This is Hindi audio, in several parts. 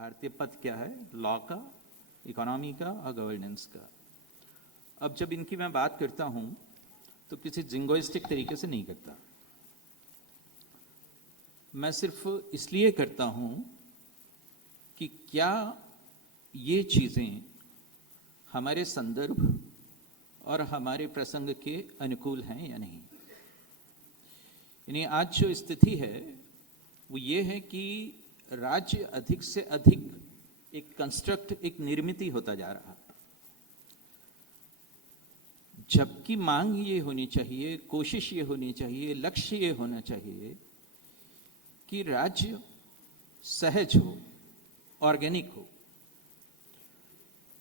भारतीय पद क्या है, लॉ का, इकोनॉमी का और गवर्नेंस का। अब जब इनकी मैं बात करता हूं तो किसी जिंगोइस्टिक तरीके से नहीं करता, मैं सिर्फ इसलिए करता हूं कि क्या ये चीजें हमारे संदर्भ और हमारे प्रसंग के अनुकूल हैं या नहीं। यानी आज जो स्थिति है वो ये है कि राज्य अधिक से अधिक एक कंस्ट्रक्ट, एक निर्मित होता जा रहा है, जबकि मांग ये होनी चाहिए, कोशिश ये होनी चाहिए, लक्ष्य ये होना चाहिए कि राज्य सहज हो, ऑर्गेनिक हो।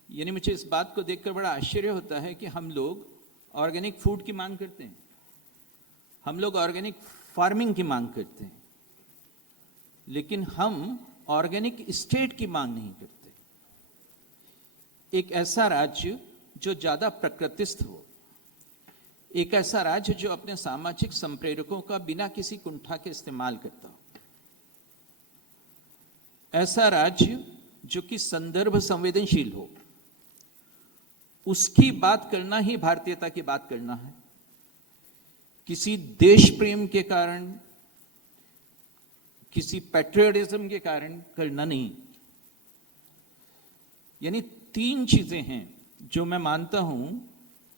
यानी मुझे इस बात को देखकर बड़ा आश्चर्य होता है कि हम लोग ऑर्गेनिक फूड की मांग करते हैं, हम लोग ऑर्गेनिक फार्मिंग की मांग करते हैं, लेकिन हम ऑर्गेनिक स्टेट की मांग नहीं करते। एक ऐसा राज्य जो ज्यादा प्रकृतिस्थ हो, एक ऐसा राज्य जो अपने सामाजिक संप्रेरकों का बिना किसी कुंठा के इस्तेमाल करता हो, ऐसा राज्य जो कि संदर्भ संवेदनशील हो, उसकी बात करना ही भारतीयता की बात करना है। किसी देश प्रेम के कारण, किसी पैट्रियटिज्म के कारण करना नहीं। यानी तीन चीजें हैं जो मैं मानता हूं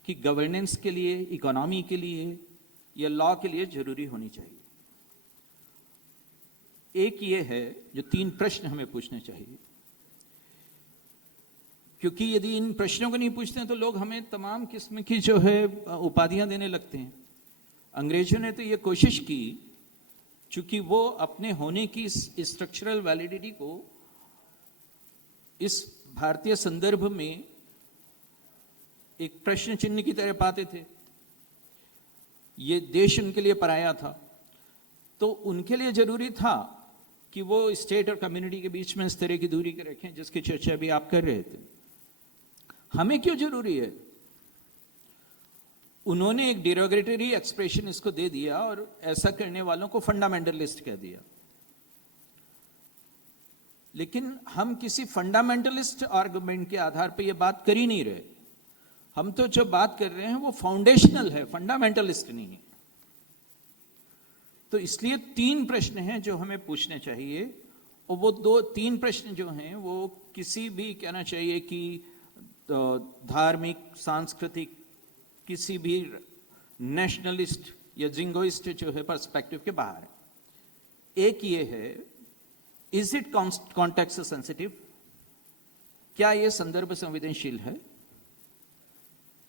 कि गवर्नेंस के लिए, इकोनॉमी के लिए या लॉ के लिए जरूरी होनी चाहिए। एक ये है जो तीन प्रश्न हमें पूछने चाहिए, क्योंकि यदि इन प्रश्नों को नहीं पूछते हैं तो लोग हमें तमाम किस्म की जो है उपाधियां देने लगते हैं। अंग्रेजों ने तो ये कोशिश की, चूंकि वो अपने होने की स्ट्रक्चरल वैलिडिटी को इस भारतीय संदर्भ में एक प्रश्न चिन्ह की तरह पाते थे, ये देश उनके लिए पराया था, तो उनके लिए जरूरी था कि वो स्टेट और कम्युनिटी के बीच में इस तरह की दूरी के रखें जिसकी चर्चा भी आप कर रहे थे। हमें क्यों जरूरी है? उन्होंने एक डिरोगेटरी एक्सप्रेशन इसको दे दिया और ऐसा करने वालों को फंडामेंटलिस्ट कह दिया। लेकिन हम किसी फंडामेंटलिस्ट आर्गुमेंट के आधार पर यह बात कर ही नहीं रहे। हम तो जो बात कर रहे हैं वो फाउंडेशनल है, फंडामेंटलिस्ट नहीं है। तो इसलिए तीन प्रश्न हैं जो हमें पूछने चाहिए, और वो तीन प्रश्न जो हैं वो किसी भी, कहना चाहिए कि धार्मिक, सांस्कृतिक, किसी भी नेशनलिस्ट या जिंगोइस्ट जो है पर्सपेक्टिव के बाहर है। एक ये है, इज इट कॉन्टेक्स्ट सेंसिटिव, क्या ये संदर्भ संवेदनशील है?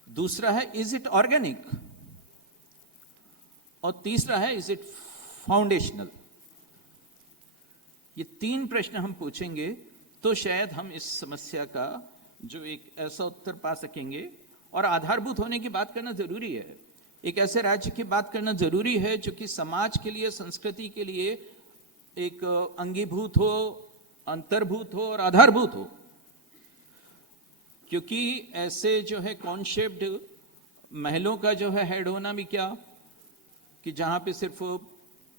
दूसरा है, इज इट ऑर्गेनिक? और तीसरा है, इज इट फाउंडेशनल? ये तीन प्रश्न हम पूछेंगे तो शायद हम इस समस्या का जो एक ऐसा उत्तर पा सकेंगे। और आधारभूत होने की बात करना जरूरी है, एक ऐसे राज्य की बात करना जरूरी है जो कि समाज के लिए, संस्कृति के लिए एक अंगीभूत हो, अंतर्भूत हो और आधारभूत हो। क्योंकि ऐसे जो है कॉन्सेप्ट, महलों का जो है हेड होना भी क्या, कि जहां पे सिर्फ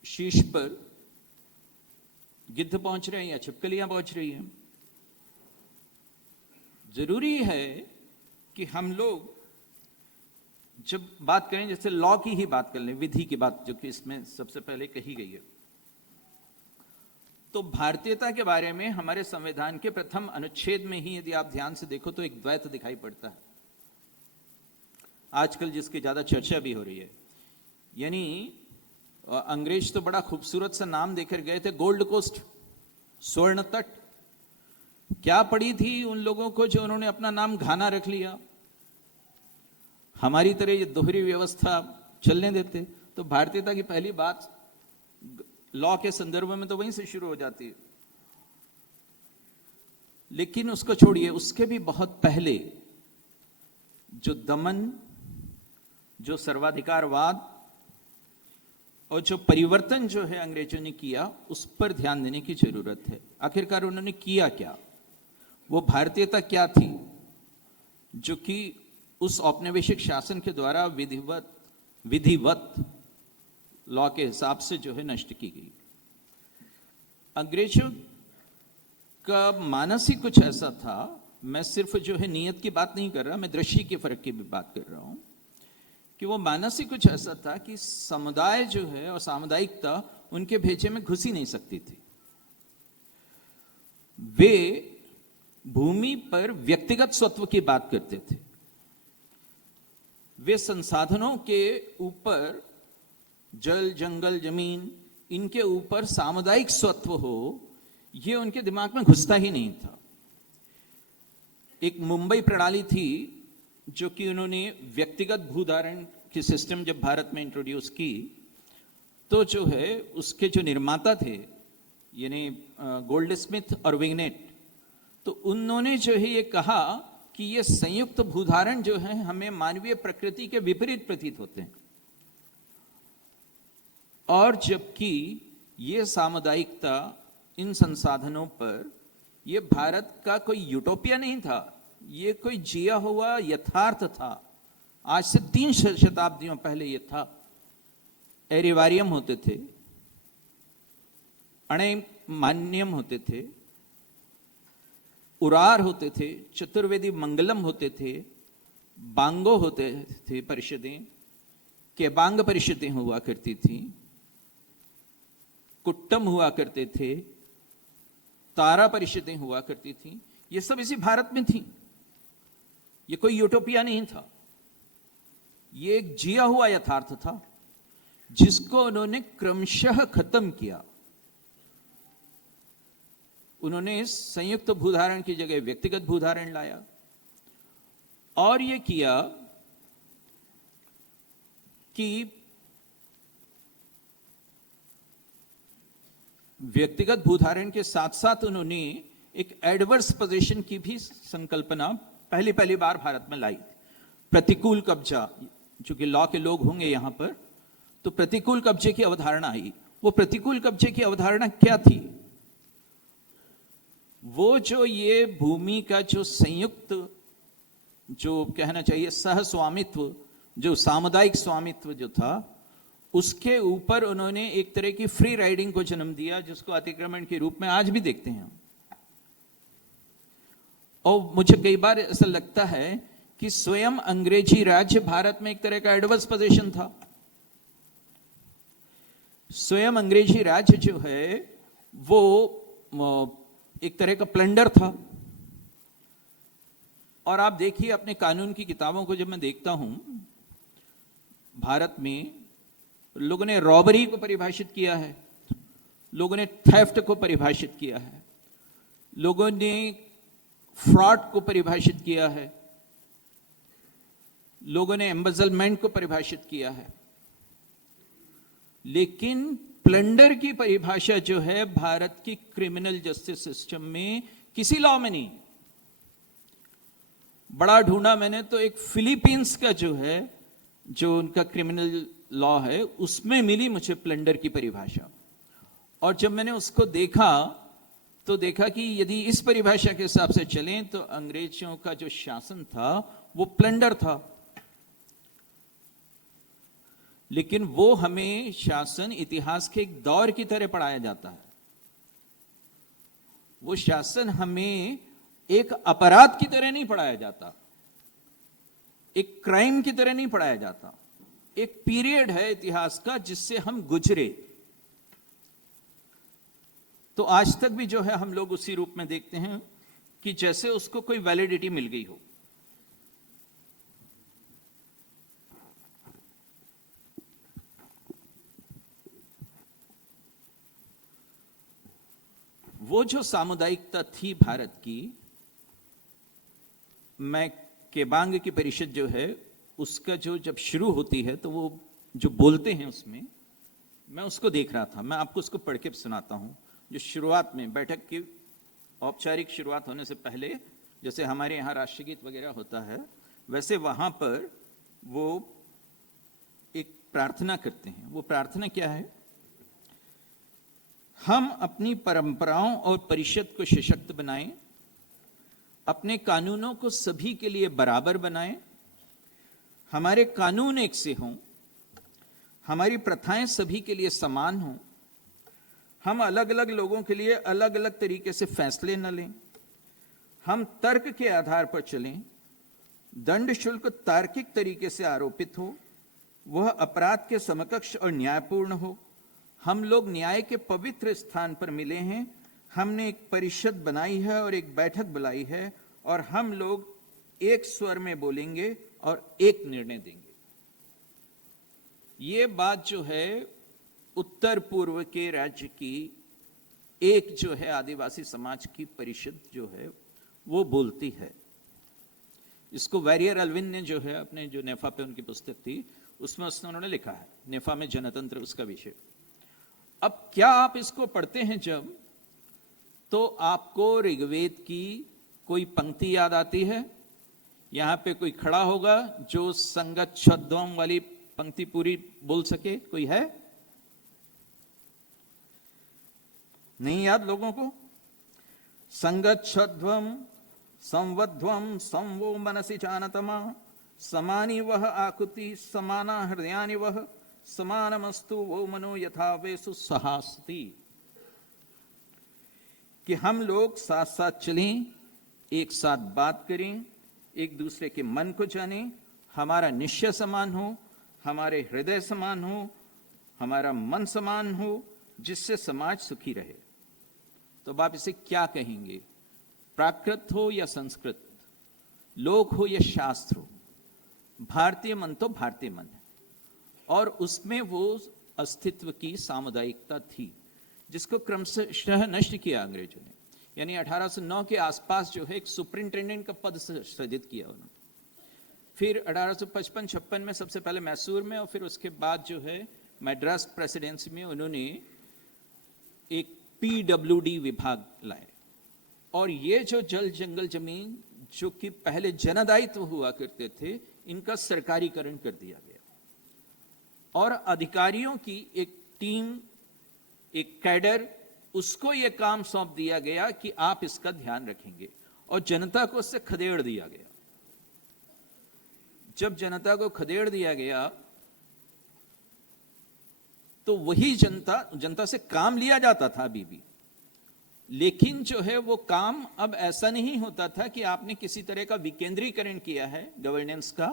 शीश पर गिद्ध पहुंच रहे हैं या छिपकलियां पहुंच रही हैं। जरूरी है कि हम लोग जब बात करें, जैसे लॉ की ही बात कर लें, विधि की बात जो कि इसमें सबसे पहले कही गई है, तो भारतीयता के बारे में हमारे संविधान के प्रथम अनुच्छेद में ही यदि आप ध्यान से देखो तो एक द्वैत दिखाई पड़ता है, आजकल जिसकी ज्यादा चर्चा भी हो रही है। यानी अंग्रेज तो बड़ा खूबसूरत सा नाम देकर गए थे, गोल्ड कोस्ट, स्वर्ण तट। क्या पड़ी थी उन लोगों को जो उन्होंने अपना नाम घाना रख लिया? हमारी तरह ये दोहरी व्यवस्था चलने देते तो भारतीयता की पहली बात लॉ के संदर्भ में तो वहीं से शुरू हो जाती है। लेकिन उसको छोड़िए, उसके भी बहुत पहले जो दमन, जो सर्वाधिकारवाद और जो परिवर्तन जो है अंग्रेजों ने किया, उस पर ध्यान देने की जरूरत है। आखिरकार उन्होंने किया क्या? वो भारतीयता क्या थी जो कि उस औपनिवेशिक शासन के द्वारा विधिवत लॉ के हिसाब से जो है नष्ट की गई। अंग्रेजों का मानस ही कुछ ऐसा था, मैं सिर्फ जो है नियत की बात नहीं कर रहा, मैं दृष्टि के फर्क की भी बात कर रहा हूं, कि वो मानस ही कुछ ऐसा था कि समुदाय जो है और सामुदायिकता उनके भेजे में घुस ही नहीं सकती थी। वे भूमि पर व्यक्तिगत स्वत्व की बात करते थे। वे संसाधनों के ऊपर, जल, जंगल, जमीन, इनके ऊपर सामुदायिक स्वत्व हो, यह उनके दिमाग में घुसता ही नहीं था। एक मुंबई प्रणाली थी जो कि उन्होंने व्यक्तिगत भूधारण की सिस्टम जब भारत में इंट्रोड्यूस की, तो जो है उसके जो निर्माता थे, यानी गोल्ड स्मिथ और विग्नेट, तो उन्होंने जो है ये कहा कि ये संयुक्त भूधारण जो है हमें मानवीय प्रकृति के विपरीत प्रतीत होते हैं, और जबकि ये सामुदायिकता इन संसाधनों पर, ये भारत का कोई यूटोपिया नहीं था, ये कोई जिया हुआ यथार्थ था। आज से 3 शताब्दियों पहले ये था। एरिवारियम होते थे, अणे मान्यम होते थे, उरार होते थे, चतुर्वेदी मंगलम होते थे, बांगो होते थे परिषदें, केबांग परिषदें हुआ करती थी, कुट्टम हुआ करते थे, तारा परिषदें हुआ करती थी। ये सब इसी भारत में थी। ये कोई यूटोपिया नहीं था, ये एक जिया हुआ यथार्थ था जिसको उन्होंने क्रमशः खत्म किया। उन्होंने संयुक्त भूधारण की जगह व्यक्तिगत भूधारण लाया, और यह किया कि व्यक्तिगत भूधारण के साथ साथ उन्होंने एक एडवर्स पोजीशन की भी संकल्पना पहली बार भारत में लाई। प्रतिकूल कब्जा, चूंकि लॉ के लोग होंगे यहां पर, तो प्रतिकूल कब्जे की अवधारणा आई। वो प्रतिकूल कब्जे की अवधारणा क्या थी? वो जो ये भूमि का जो संयुक्त, जो कहना चाहिए सह स्वामित्व, जो सामुदायिक स्वामित्व जो था, उसके ऊपर उन्होंने एक तरह की फ्री राइडिंग को जन्म दिया, जिसको अतिक्रमण के रूप में आज भी देखते हैं। और मुझे कई बार ऐसा लगता है कि स्वयं अंग्रेजी राज्य भारत में एक तरह का एडवर्स पोजीशन था। स्वयं अंग्रेजी राज्य जो है वो एक तरह का प्लंडर था। और आप देखिए अपने कानून की किताबों को जब मैं देखता हूं, भारत में लोगों ने रॉबरी को परिभाषित किया है, लोगों ने थेफ्ट को परिभाषित किया है, लोगों ने फ्रॉड को परिभाषित किया है, लोगों ने एम्बेजलमेंट को परिभाषित किया है, लेकिन प्लंडर की परिभाषा जो है भारत की क्रिमिनल जस्टिस सिस्टम में किसी लॉ में नहीं। बड़ा ढूंढा मैंने तो एक फिलीपींस का जो है, जो उनका क्रिमिनल लॉ है, उसमें मिली मुझे प्लंडर की परिभाषा। और जब मैंने उसको देखा तो देखा कि यदि इस परिभाषा के हिसाब से चलें तो अंग्रेजों का जो शासन था वो प्लंडर था। लेकिन वो हमें शासन इतिहास के एक दौर की तरह पढ़ाया जाता है। वो शासन हमें एक अपराध की तरह नहीं पढ़ाया जाता, एक क्राइम की तरह नहीं पढ़ाया जाता। एक पीरियड है इतिहास का जिससे हम गुजरे। तो आज तक भी जो है हम लोग उसी रूप में देखते हैं कि जैसे उसको कोई वैलिडिटी मिल गई हो। वो जो सामुदायिकता थी भारत की, मैं केबांग की परिषद जो है उसका जो जब शुरू होती है तो वो जो बोलते हैं उसमें मैं उसको देख रहा था। मैं आपको उसको पढ़ के सुनाता हूं। जो शुरुआत में बैठक की औपचारिक शुरुआत होने से पहले, जैसे हमारे यहाँ राष्ट्रगीत वगैरह होता है, वैसे वहां पर वो एक प्रार्थना करते हैं। वो प्रार्थना क्या है? हम अपनी परंपराओं और परिषद को सशक्त बनाएं, अपने कानूनों को सभी के लिए बराबर बनाएं, हमारे कानून एक से हों, हमारी प्रथाएं सभी के लिए समान हों, हम अलग अलग लोगों के लिए अलग अलग तरीके से फैसले न लें, हम तर्क के आधार पर चलें, दंड शुल्क तार्किक तरीके से आरोपित हो, वह अपराध के समकक्ष और न्यायपूर्ण हो। हम लोग न्याय के पवित्र स्थान पर मिले हैं, हमने एक परिषद बनाई है और एक बैठक बुलाई है, और हम लोग एक स्वर में बोलेंगे और एक निर्णय देंगे। ये बात जो है उत्तर पूर्व के राज्य की एक जो है आदिवासी समाज की परिषद जो है वो बोलती है। इसको वैरियर अल्विन ने जो है अपने जो नेफा पे उनकी पुस्तक थी उसमें उन्होंने लिखा है, नेफा में जनतंत्र उसका विषय। अब क्या आप इसको पढ़ते हैं जब, तो आपको ऋग्वेद की कोई पंक्ति याद आती है? यहां पे कोई खड़ा होगा जो संगत छद्वम वाली पंक्ति पूरी बोल सके? कोई है? नहीं याद लोगों को? संगत छद्वम संवध्वम संवो मनसि जानतमा समानी वह आकुति समाना हृदयानि वह समानमस्तु वो मनो यथा वेसु सहास्ति। कि हम लोग साथ साथ चलें, एक साथ बात करें, एक दूसरे के मन को जानें, हमारा निश्चय समान हो, हमारे हृदय समान हो, हमारा मन समान हो, जिससे समाज सुखी रहे। तो अब आप इसे क्या कहेंगे? प्राकृत हो या संस्कृत, लोक हो या शास्त्र हो, भारतीय मन तो भारतीय मन है, और उसमें वो अस्तित्व की सामुदायिकता थी जिसको क्रमशः नष्ट किया अंग्रेजों ने। यानी 1809 के आसपास जो है एक सुपरिंटेंडेंट का पद सृजित किया उन्होंने। फिर 1855-56 में सबसे पहले मैसूर में और फिर उसके बाद जो है मैड्रास प्रेसिडेंसी में उन्होंने एक PWD विभाग लाए। और ये जो जल जंगल जमीन जो कि पहले जनदायित्व हुआ करते थे, इनका सरकारीकरण कर दिया गया और अधिकारियों की एक टीम, एक कैडर, उसको यह काम सौंप दिया गया कि आप इसका ध्यान रखेंगे, और जनता को उससे खदेड़ दिया गया। जब जनता को खदेड़ दिया गया तो वही जनता से काम लिया जाता था अभी भी, लेकिन जो है वो काम अब ऐसा नहीं होता था कि आपने किसी तरह का विकेंद्रीकरण किया है गवर्नेंस का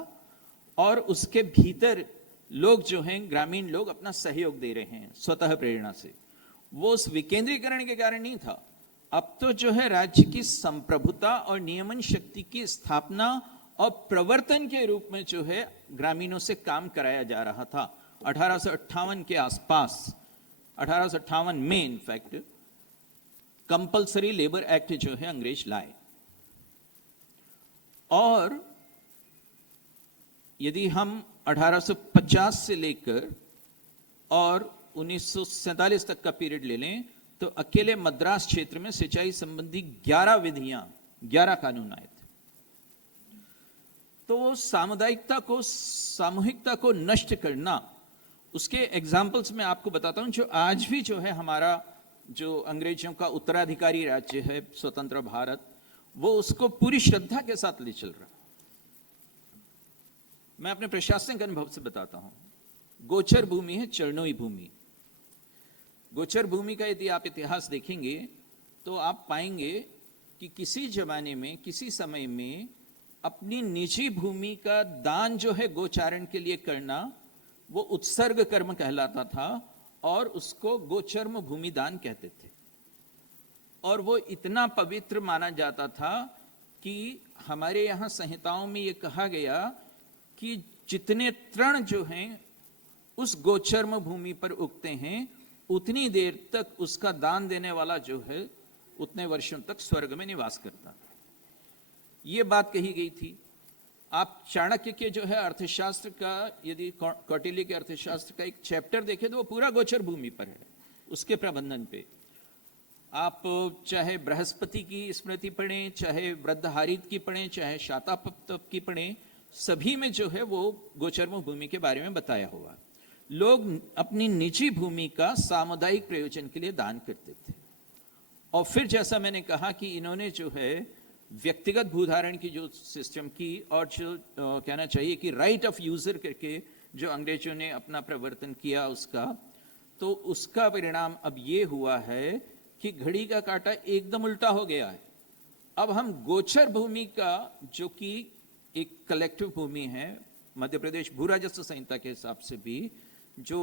और उसके भीतर लोग जो हैं ग्रामीण लोग अपना सहयोग दे रहे हैं स्वतः प्रेरणा से। वो उस विकेंद्रीकरण के कारण नहीं था। अब तो जो है राज्य की संप्रभुता और नियमन शक्ति की स्थापना और प्रवर्तन के रूप में जो है ग्रामीणों से काम कराया जा रहा था। 1858 के आसपास, 1858 में इनफैक्ट कंपल्सरी लेबर एक्ट जो है अंग्रेज लाए। और यदि हम 1850 से लेकर और 1947 तक का पीरियड ले लें तो अकेले मद्रास क्षेत्र में सिंचाई संबंधी 11 विधियां, 11 कानून आए थे। तो सामुदायिकता को, सामूहिकता को नष्ट करना, उसके एग्जाम्पल्स मैं आपको बताता हूं। जो आज भी जो है हमारा जो अंग्रेजों का उत्तराधिकारी राज्य है स्वतंत्र भारत, वो उसको पूरी श्रद्धा के साथ ले चल रहा। मैं अपने प्रशासनिक अनुभव से बताता हूं। गोचर भूमि है चरणोई भूमि। गोचर भूमि का यदि आप इतिहास देखेंगे तो आप पाएंगे कि किसी जमाने में, किसी समय में अपनी निजी भूमि का दान जो है गोचारण के लिए करना, वो उत्सर्ग कर्म कहलाता था और उसको गोचर्म भूमि दान कहते थे। और वो इतना पवित्र माना जाता था कि हमारे यहाँ संहिताओं में ये कहा गया कि जितने तृण जो हैं उस गोचर्म भूमि पर उगते हैं, उतनी देर तक उसका दान देने वाला जो है उतने वर्षों तक स्वर्ग में निवास करता। ये बात कही गई थी। आप चाणक्य के जो है अर्थशास्त्र का, यदि कौटिल्य के अर्थशास्त्र का एक चैप्टर देखें तो वो पूरा गोचर भूमि पर है, उसके प्रबंधन पे। आप चाहे बृहस्पति की स्मृति पढ़ें, चाहे वृद्धहारित की पढ़ें, चाहे शातापत्तप की पढ़ें, सभी में जो है वो गोचर्म भूमि के बारे में बताया हुआ। लोग अपनी निजी भूमि का सामुदायिक प्रयोजन के लिए दान करते थे। और फिर जैसा मैंने कहा कि इन्होंने जो है व्यक्तिगत भूधारण की जो सिस्टम की, और जो कहना चाहिए कि राइट ऑफ यूजर करके जो अंग्रेजों ने अपना प्रवर्तन किया उसका, तो उसका परिणाम अब ये हुआ है कि घड़ी का काटा एकदम उल्टा हो गया है। अब हम गोचर भूमि का, जो कि एक कलेक्टिव भूमि है, मध्य प्रदेश भू राजस्व संहिता के हिसाब से भी जो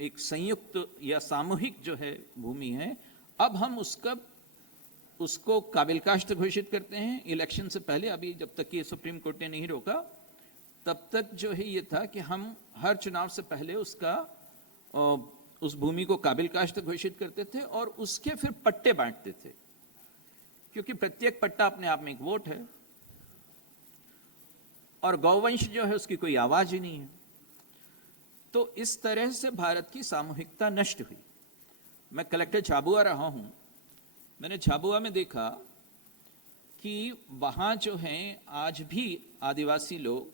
एक संयुक्त या सामूहिक जो है भूमि है, अब हम उसको काबिल काश्त घोषित करते हैं इलेक्शन से पहले। अभी जब तक ये सुप्रीम कोर्ट ने नहीं रोका तब तक जो है ये था कि हम हर चुनाव से पहले उस भूमि को काबिल काश्त घोषित करते थे और उसके फिर पट्टे बांटते थे, क्योंकि प्रत्येक पट्टा अपने आप में एक वोट है और गौवंश जो है उसकी कोई आवाज ही नहीं है। तो इस तरह से भारत की सामूहिकता नष्ट हुई। मैं कलेक्टर झाबुआ रहा हूं, मैंने झाबुआ में देखा कि वहां जो हैं आज भी आदिवासी लोग,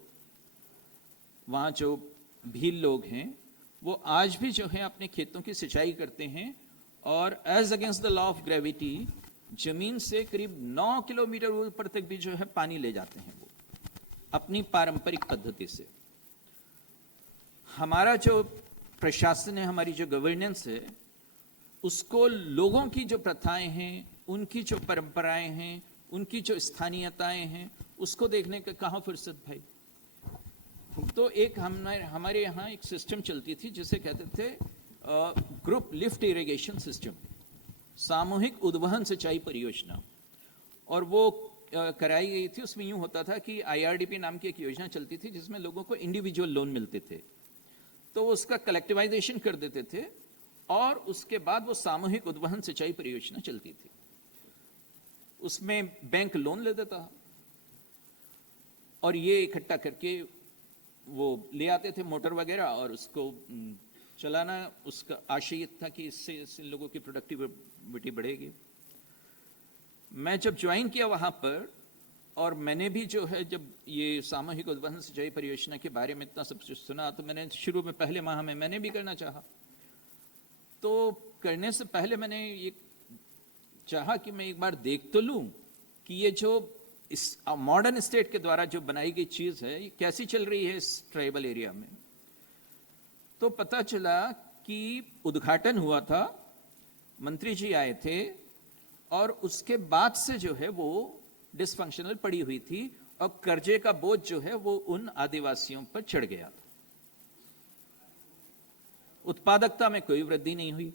वहां जो भील लोग हैं, वो आज भी जो है अपने खेतों की सिंचाई करते हैं और as against the law of gravity जमीन से करीब 9 किलोमीटर ऊपर तक भी जो है पानी ले जाते हैं वो अपनी पारंपरिक पद्धति से। हमारा जो प्रशासन है, हमारी जो गवर्नेंस है, उसको लोगों की जो प्रथाएं हैं, उनकी जो परंपराएं हैं, उनकी जो स्थानीयताएं हैं, उसको देखने का कहाँ फुर्सत भाई। तो एक हमारे यहाँ एक सिस्टम चलती थी जिसे कहते थे ग्रुप लिफ्ट इरिगेशन सिस्टम, सामूहिक उद्वहन सिंचाई परियोजना, और वो कराई गई थी। उसमें यूं होता था कि IRDP नाम की एक योजना चलती थी जिसमें लोगों को इंडिविजुअल लोन मिलते थे, तो वो उसका कलेक्टिवाइजेशन कर देते थे और उसके बाद वो सामूहिक उद्वहन सिंचाई परियोजना चलती थी। उसमें बैंक लोन ले देता और ये इकट्ठा करके वो ले आते थे मोटर वगैरह और उसको चलाना। उसका आशय ये था कि इससे लोगों की प्रोडक्टिविटी बढ़ेगी। मैं जब ज्वाइन किया वहां पर, और मैंने भी जो है जब ये सामूहिक उद्वहन सिंचाई परियोजना के बारे में इतना सब सुना, तो मैंने शुरू में पहले माह में मैंने भी करना चाहा। तो करने से पहले मैंने ये चाहा कि मैं एक बार देख तो लूं कि ये जो इस मॉडर्न स्टेट के द्वारा जो बनाई गई चीज है ये कैसी चल रही है इस ट्राइबल एरिया में। तो पता चला कि उद्घाटन हुआ था, मंत्री जी आए थे और उसके बाद से जो है वो डिसफंक्शनल पड़ी हुई थी और कर्जे का बोझ जो है वो उन आदिवासियों पर चढ़ गया। उत्पादकता में कोई वृद्धि नहीं हुई,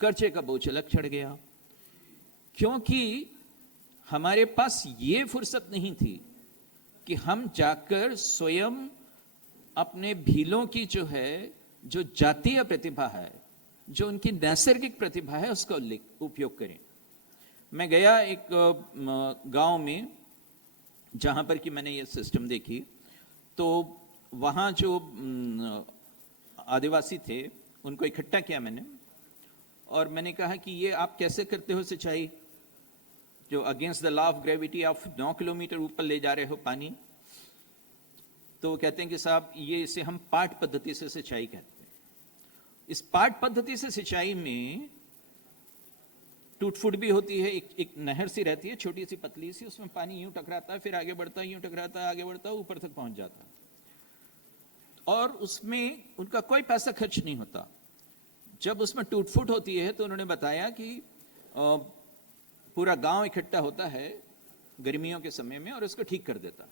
कर्जे का बोझ अलग चढ़ गया, क्योंकि हमारे पास ये फुर्सत नहीं थी कि हम जाकर स्वयं अपने भीलों की जो है, जो जातीय प्रतिभा है, जो उनकी नैसर्गिक प्रतिभा है, उसका उपयोग करें। मैं गया एक गांव में जहां पर कि मैंने ये सिस्टम देखी, तो वहां जो आदिवासी थे उनको इकट्ठा किया मैंने और मैंने कहा कि ये आप कैसे करते हो सिंचाई, जो against the law of gravity आप 9 किलोमीटर ऊपर ले जा रहे हो पानी। तो वो कहते हैं कि साहब ये इसे हम पाट पद्धति से सिंचाई कहते हैं। इस पाट पद्धति से सिंचाई में टूट फूट भी होती है, एक नहर सी रहती है छोटी सी पतली सी, उसमें पानी यूं टकराता है, फिर आगे बढ़ता है, यूं टकराता है, आगे बढ़ता है, ऊपर तक पहुंच जाता है और उसमें उनका कोई पैसा खर्च नहीं होता। जब उसमें टूट फूट होती है तो उन्होंने बताया कि पूरा गांव इकट्ठा होता है गर्मियों के समय में और उसको ठीक कर देता है।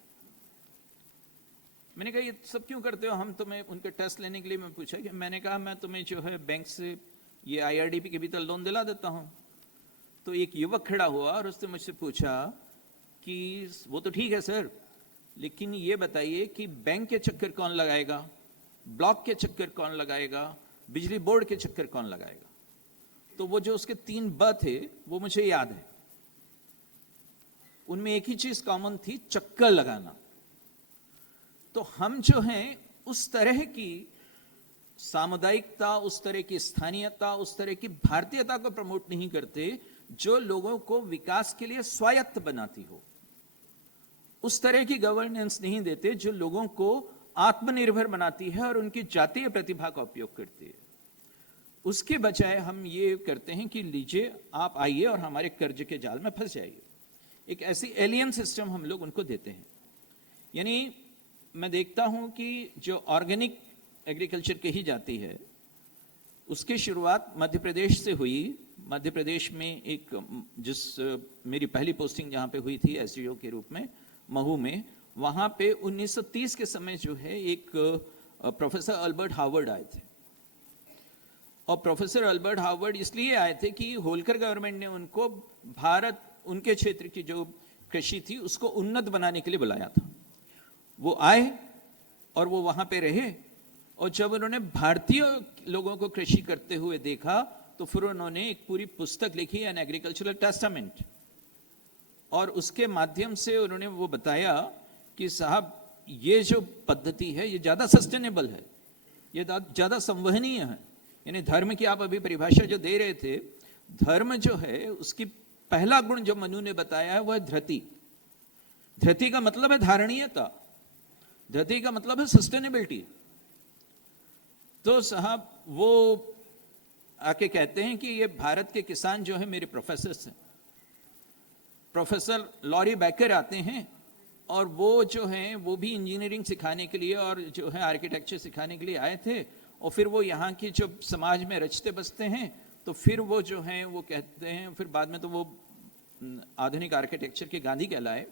मैंने कहा ये सब क्यों करते हो, हम तुम्हें उनके टेस्ट लेने के लिए मैं पूछा कि मैंने कहा मैं तुम्हें जो है बैंक से ये IRDP के भीतर लोन दिला देता हूं। तो एक युवक खड़ा हुआ और उसने मुझसे पूछा कि वो तो ठीक है सर, लेकिन ये बताइए कि बैंक के चक्कर कौन लगाएगा, ब्लॉक के चक्कर कौन लगाएगा, बिजली बोर्ड के चक्कर कौन लगाएगा। तो वो जो उसके 3 ब थे वो मुझे याद है, उनमें एक ही चीज कॉमन थी, चक्कर लगाना। तो हम जो हैं उस तरह की सामुदायिकता, उस तरह की स्थानीयता, उस तरह की भारतीयता को प्रमोट नहीं करते जो लोगों को विकास के लिए स्वायत्त बनाती हो। उस तरह की गवर्नेंस नहीं देते जो लोगों को आत्मनिर्भर बनाती है और उनकी जातीय प्रतिभा का उपयोग करती है। उसके बजाय हम ये करते हैं कि लीजिए आप आइए और हमारे कर्ज के जाल में फंस जाइए। एक ऐसी एलियन सिस्टम हम लोग उनको देते हैं। यानी मैं देखता हूं कि जो ऑर्गेनिक एग्रीकल्चर कही जाती है उसकी शुरुआत मध्य प्रदेश से हुई। मध्य प्रदेश में एक मेरी पहली पोस्टिंग जहाँ पे हुई थी एसडीओ के रूप में, महू में, वहाँ पे 1930 के समय जो है एक प्रोफेसर अल्बर्ट हार्वर्ड आए थे। और प्रोफेसर अल्बर्ट हार्वर्ड इसलिए आए थे कि होलकर गवर्नमेंट ने उनको भारत, उनके क्षेत्र की जो कृषि थी उसको उन्नत बनाने के लिए बुलाया था। वो आए और वो वहाँ पे रहे, और जब उन्होंने भारतीय लोगों को कृषि करते हुए देखा तो फिर उन्होंने एक पूरी पुस्तक लिखी, एन एग्रीकल्चरल टेस्टामेंट, और उसके माध्यम से उन्होंने वो बताया कि साहब ये जो पद्धति है ये ज़्यादा सस्टेनेबल है, ये ज़्यादा संवहनीय है। यानी धर्म की आप अभी परिभाषा जो दे रहे थे, धर्म जो है उसकी पहला गुण जो मनु ने बताया है वह है धृति। धृति का मतलब है धारणीयता, धृति का मतलब है सस्टेनेबिलिटी। तो साहब वो आके कहते हैं कि ये भारत के किसान जो है मेरे प्रोफेसर हैं, प्रोफेसर लॉरी बैकर आते हैं, और वो जो हैं वो भी इंजीनियरिंग सिखाने के लिए और जो है आर्किटेक्चर सिखाने के लिए आए थे। और फिर वो यहाँ की जो समाज में रचते बसते हैं, तो फिर वो जो हैं वो कहते हैं, फिर बाद में तो वो आधुनिक आर्किटेक्चर के गांधी कहलाए।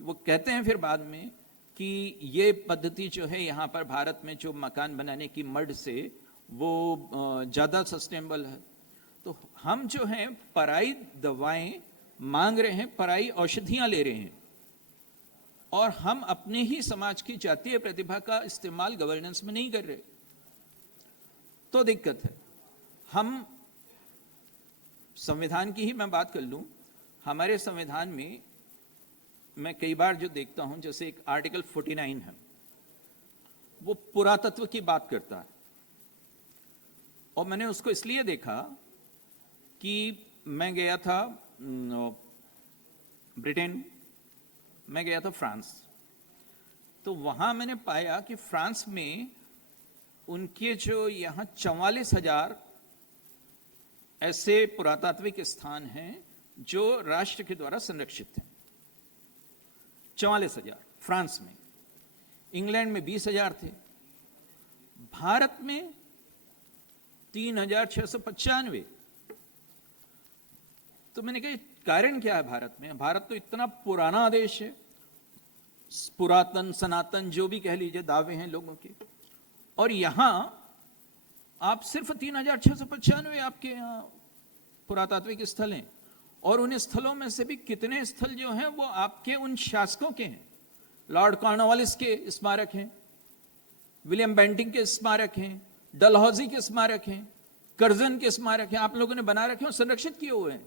वो कहते हैं फिर बाद में कि ये पद्धति जो है यहाँ पर भारत में जो मकान बनाने की मड से वो ज़्यादा सस्टेनेबल है। तो हम जो हैं पराई दवाएं मांग रहे हैं, पराई औषधियां ले रहे हैं, और हम अपने ही समाज की जातीय प्रतिभा का इस्तेमाल गवर्नेंस में नहीं कर रहे, तो दिक्कत है। हम संविधान की ही मैं बात कर लूं, हमारे संविधान में मैं कई बार जो देखता हूं, जैसे एक आर्टिकल 49 है, वो पुरातत्व की बात करता है। और मैंने उसको इसलिए देखा कि मैं गया था ब्रिटेन, मैं गया था फ्रांस, तो वहां मैंने पाया कि फ्रांस में उनके जो यहाँ 44,000 ऐसे पुरातात्विक स्थान हैं जो राष्ट्र के द्वारा संरक्षित हैं। 44,000 फ्रांस में। इंग्लैंड में 20,000 थे। भारत में 3,695। तो मैंने कहा कारण क्या है भारत में? भारत तो इतना पुराना देश है, पुरातन सनातन जो भी कह लीजिए दावे हैं लोगों के, और यहां आप सिर्फ 3,695 आपके यहां पुरातात्विक स्थल हैं। और उन स्थलों में से भी कितने स्थल जो हैं वो आपके उन शासकों के हैं। लॉर्ड कॉर्नवालिस के स्मारक हैं, विलियम बेंटिंग के स्मारक हैं, डलहौजी के स्मारक हैं, कर्जन के स्मारक हैं, आप लोगों ने बना रखे और संरक्षित किए हुए हैं।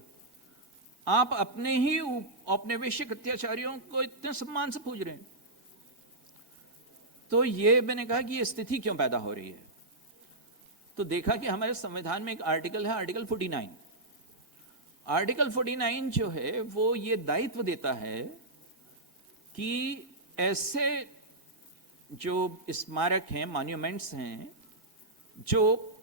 आप अपने ही औपनिवेशिक अत्याचारियों को इतने सम्मान से पूज रहे हैं। तो ये मैंने कहा कि ये स्थिति क्यों पैदा हो रही है? तो देखा कि हमारे संविधान में एक आर्टिकल है, आर्टिकल 49। आर्टिकल 49 जो है वो ये दायित्व देता है कि ऐसे जो स्मारक हैं, मॉन्यूमेंट्स हैं, जो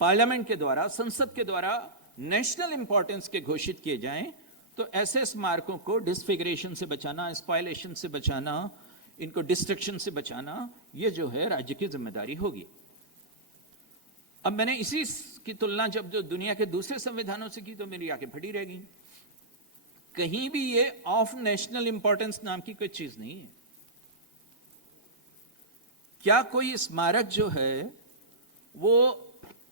पार्लियामेंट के द्वारा, संसद के द्वारा नेशनल इंपॉर्टेंस के घोषित किए जाएं, तो ऐसे स्मारकों को डिसफिगरेशन से बचाना, स्पॉयलेशन से बचाना, इनको डिस्ट्रक्शन से बचाना, ये जो है राज्य की जिम्मेदारी होगी। अब मैंने इसी की तुलना जब जो दुनिया के दूसरे संविधानों से की तो मेरी आंखें फटी रह गई। कहीं भी ये ऑफ नेशनल इंपॉर्टेंस नाम की कोई चीज नहीं है। क्या कोई स्मारक जो है वो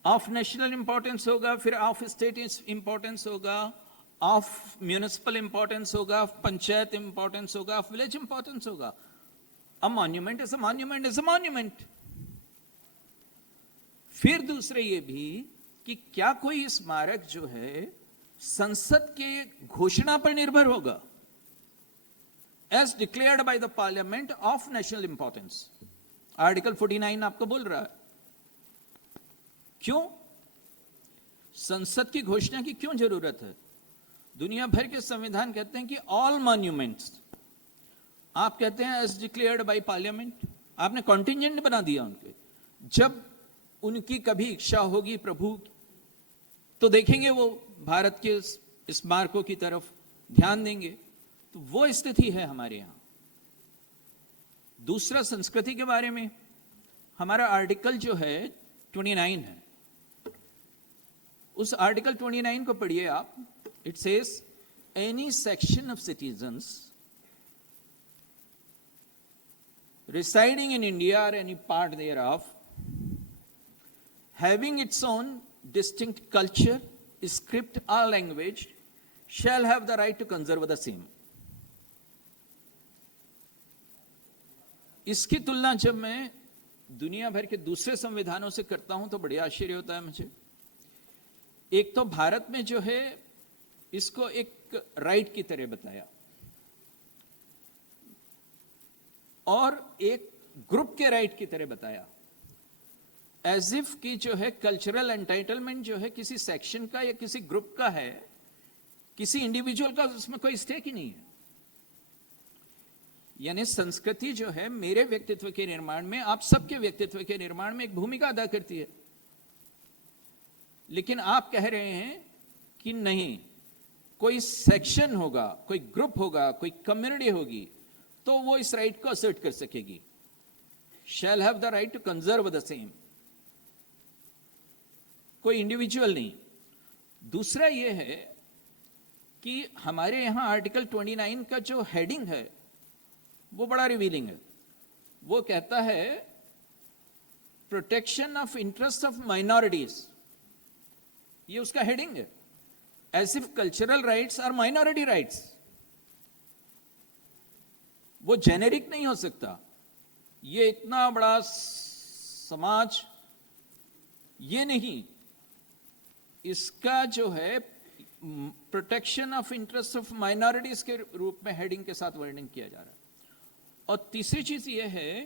ऑफ नेशनल इंपॉर्टेंस होगा, फिर ऑफ स्टेट इंपॉर्टेंस होगा, ऑफ म्यूनिसिपल इंपॉर्टेंस होगा, ऑफ पंचायत इंपॉर्टेंस होगा, ऑफ विलेज इंपॉर्टेंस होगा? A monument is a monument is a monument. फिर दूसरे ये भी कि क्या कोई स्मारक जो है संसद के घोषणा पर निर्भर होगा, as declared by the parliament of national importance? Article 49 आपको बोल रहा है। क्यों संसद की घोषणा की क्यों जरूरत है? दुनिया भर के संविधान कहते हैं कि ऑल मॉन्यूमेंट्स, आप कहते हैं एज डिक्लेयर्ड बाय पार्लियामेंट। आपने कॉन्टिजेंट बना दिया उनके। जब उनकी कभी इच्छा होगी प्रभु तो देखेंगे वो भारत के स्मारकों की तरफ ध्यान देंगे। तो वो स्थिति है हमारे यहां। दूसरा संस्कृति के बारे में हमारा आर्टिकल जो है 29 है, उस आर्टिकल 29 को पढ़िए आप। It says any section of citizens residing in India or any part thereof, having its own distinct culture, script or language, shall have the right to conserve the same. इसकी तुलना जब मैं दुनिया भर के दूसरे संविधानों से करता हूं तो बड़ा आश्चर्य होता है मुझे। एक तो भारत में जो है इसको एक राइट की तरह बताया और एक ग्रुप के राइट की तरह बताया, एज इफ की जो है कल्चरल एंटाइटलमेंट जो है किसी सेक्शन का या किसी ग्रुप का है, किसी इंडिविजुअल का उसमें कोई स्टेक ही नहीं है। यानी संस्कृति जो है मेरे व्यक्तित्व के निर्माण में, आप सबके व्यक्तित्व के निर्माण में एक भूमिका अदा करती है, लेकिन आप कह रहे हैं कि नहीं, कोई सेक्शन होगा, कोई ग्रुप होगा, कोई कम्युनिटी होगी तो वो इस राइट को असर्ट कर सकेगी। Shall have the right to conserve the same, कोई इंडिविजुअल नहीं। दूसरा ये है कि हमारे यहां आर्टिकल 29 का जो हेडिंग है वो बड़ा रिवीलिंग है। वो कहता है protection of interest of minorities, ये उसका हेडिंग है, as if cultural rights are minority rights. वो जेनेरिक नहीं हो सकता। ये इतना बड़ा समाज, ये नहीं, इसका जो है protection of interest of minorities के रूप में हेडिंग के साथ वर्णन किया जा रहा है। और तीसरी चीज ये है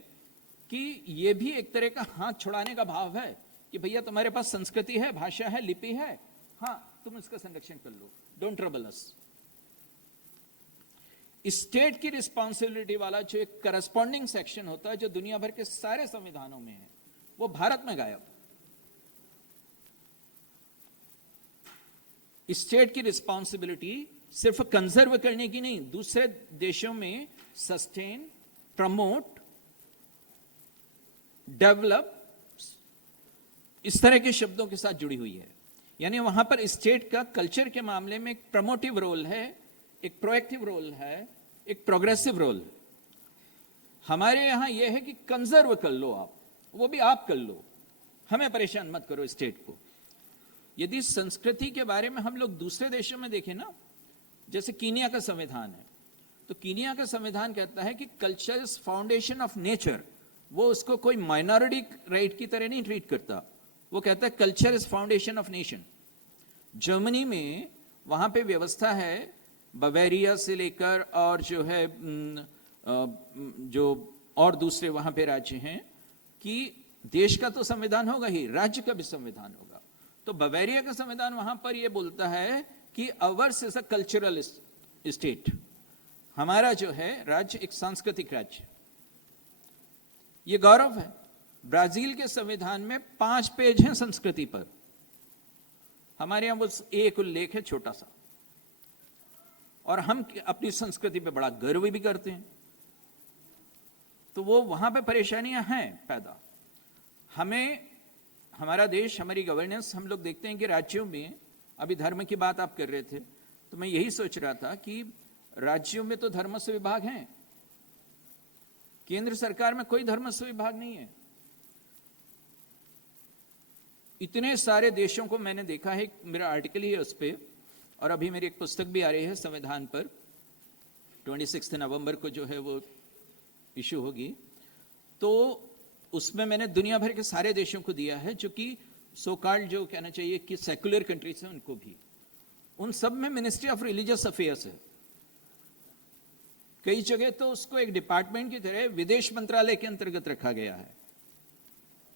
कि ये भी एक तरह का हाथ छुड़ाने का भाव है कि भैया तुम्हारे पास संस्कृति है, भाषा है, लिपि है, हां तुम इसका संरक्षण कर लो, डोंट ट्रबल अस। स्टेट की रिस्पॉन्सिबिलिटी वाला जो एक करस्पॉन्डिंग सेक्शन होता है जो दुनिया भर के सारे संविधानों में है, वो भारत में गायब। स्टेट की रिस्पॉन्सिबिलिटी सिर्फ कंजर्व करने की नहीं, दूसरे देशों में सस्टेन, प्रमोट, डेवलप, इस तरह के शब्दों के साथ जुड़ी हुई है। यानी वहां पर स्टेट का कल्चर के मामले में एक प्रमोटिव रोल है, एक प्रोएक्टिव रोल है, एक प्रोग्रेसिव रोल है। हमारे यहां यह है कि कंजर्व कर लो आप, वो भी आप कर लो, हमें परेशान मत करो स्टेट को। यदि संस्कृति के बारे में हम लोग दूसरे देशों में देखें ना, जैसे कीनिया का संविधान है, तो कीनिया का संविधान कहता है कि culture is foundation of nature. वो उसको कोई माइनॉरिटी राइट की तरह नहीं ट्रीट करता, वो कहता है culture is foundation of nation. Germany में वहां पे व्यवस्था है, बवेरिया से लेकर और जो है जो और दूसरे वहां पे राज्य हैं, कि देश का तो संविधान होगा ही, राज्य का भी संविधान होगा। तो बवेरिया का संविधान वहां पर यह बोलता है कि ours is a cultural state, हमारा जो है राज्य एक सांस्कृतिक राज्य। ये गौरव है। ब्राजील के संविधान में 5 पेज हैं संस्कृति पर, हमारे यहां बस एक उल्लेख है छोटा सा, और हम अपनी संस्कृति पे बड़ा गर्व भी करते हैं। तो वो वहां पे परेशानियां हैं पैदा। हमें, हमारा देश, हमारी गवर्नेंस, हम लोग देखते हैं कि राज्यों में, अभी धर्म की बात आप कर रहे थे, तो मैं यही सोच रहा था कि राज्यों में तो धर्मस्व विभाग हैं, केंद्र सरकार में कोई धर्मस्व विभाग नहीं है। इतने सारे देशों को मैंने देखा है, मेरा आर्टिकल ही है उस पर, और अभी मेरी एक पुस्तक भी आ रही है संविधान पर, 26 नवंबर को जो है वो इशू होगी। तो उसमें मैंने दुनिया भर के सारे देशों को दिया है, जो कि सो कॉल्ड जो कहना चाहिए कि सेक्युलर कंट्रीज हैं, उनको भी। उन सब में मिनिस्ट्री ऑफ रिलीजियस अफेयर्स है। कई जगह तो उसको एक डिपार्टमेंट की तरह विदेश मंत्रालय के अंतर्गत रखा गया है।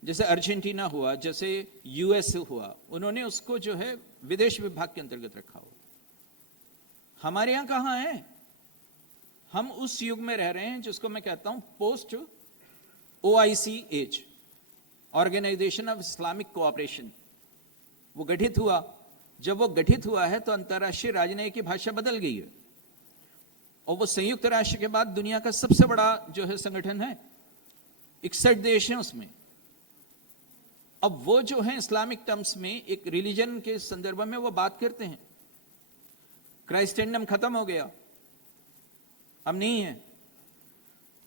जैसे अर्जेंटीना हुआ, जैसे यूएस हुआ, उन्होंने उसको जो है विदेश विभाग के अंतर्गत रखा हो। हमारे यहां कहां है? हम उस युग में रह रहे हैं जिसको मैं कहता हूं post OIC age, organisation of Islamic cooperation. वो गठित हुआ। जब वो गठित हुआ है तो अंतर्राष्ट्रीय राजनयिक की भाषा बदल गई है, और वो संयुक्त राष्ट्र के बाद दुनिया का सबसे बड़ा जो है संगठन है, 61 देश हैं उसमें। अब वो जो है इस्लामिक टर्म्स में एक रिलीजन के संदर्भ में वो बात करते हैं। क्राइस्टेंडम खत्म हो गया, अब नहीं है,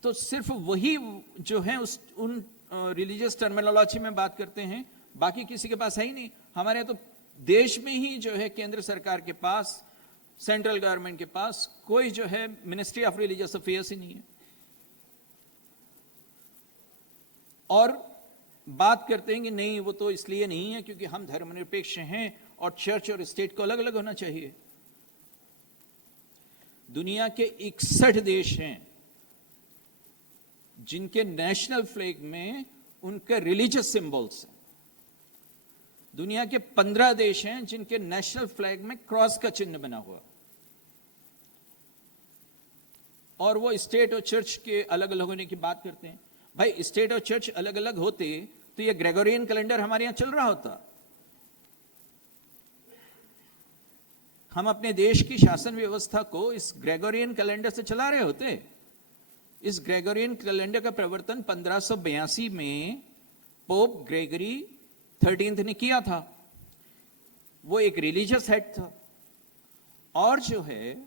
तो सिर्फ वही जो है उन रिलीजियस टर्मिनोलॉजी में बात करते हैं, बाकी किसी के पास है ही नहीं। हमारे तो देश में ही जो है केंद्र सरकार के पास, सेंट्रल गवर्नमेंट के पास कोई जो है मिनिस्ट्री ऑफ रिलीजियस अफेयर्स ही नहीं है। और बात करते हैं कि नहीं वो तो इसलिए नहीं है क्योंकि हम धर्मनिरपेक्ष हैं और चर्च और स्टेट को अलग अलग होना चाहिए। दुनिया के 61 देश हैं जिनके नेशनल फ्लैग में उनके रिलीजियस सिंबल्स हैं। दुनिया के 15 देश हैं जिनके नेशनल फ्लैग में क्रॉस का चिन्ह बना हुआ, और वो स्टेट और चर्च के अलग अलग होने की बात करते हैं। भाई स्टेट और चर्च अलग अलग होते तो ये ग्रेगोरियन कैलेंडर हमारे यहां चल रहा होता। हम अपने देश की शासन व्यवस्था को इस ग्रेगोरियन कैलेंडर से चला रहे होते। इस ग्रेगोरियन कैलेंडर का प्रवर्तन 1582 में पोप ग्रेगरी 13 ने किया था। वो एक रिलीजियस हेड था, और जो है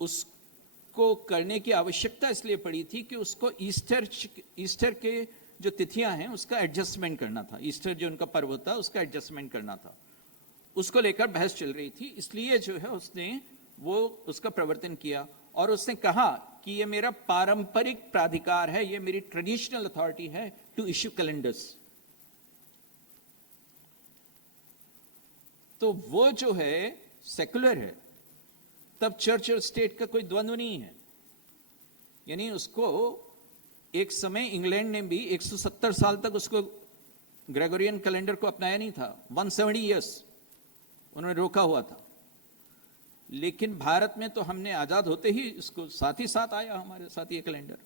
उसको करने की आवश्यकता इसलिए पड़ी थी कि उसको ईस्टर के जो तिथियां हैं उसका एडजस्टमेंट करना था। ईस्टर जो उनका पर्व होता है उसका एडजस्टमेंट करना था, उसको लेकर बहस चल रही थी। इसलिए जो है उसने वो उसका प्रवर्तन किया, और उसने कहा कि ये मेरा पारंपरिक प्राधिकार है, ये मेरी ट्रेडिशनल अथॉरिटी है टू इश्यू कैलेंडर्स। तो वो जो है सेकुलर है, तब चर्च और स्टेट का कोई द्वंद्व नहीं है। यानी उसको एक समय इंग्लैंड ने भी 170 साल तक उसको ग्रेगोरियन कैलेंडर को अपनाया नहीं था। 170 इयर्स उन्होंने रोका हुआ था। लेकिन भारत में तो हमने आजाद होते ही इसको साथ ही साथ आया, हमारे साथ ये कैलेंडर।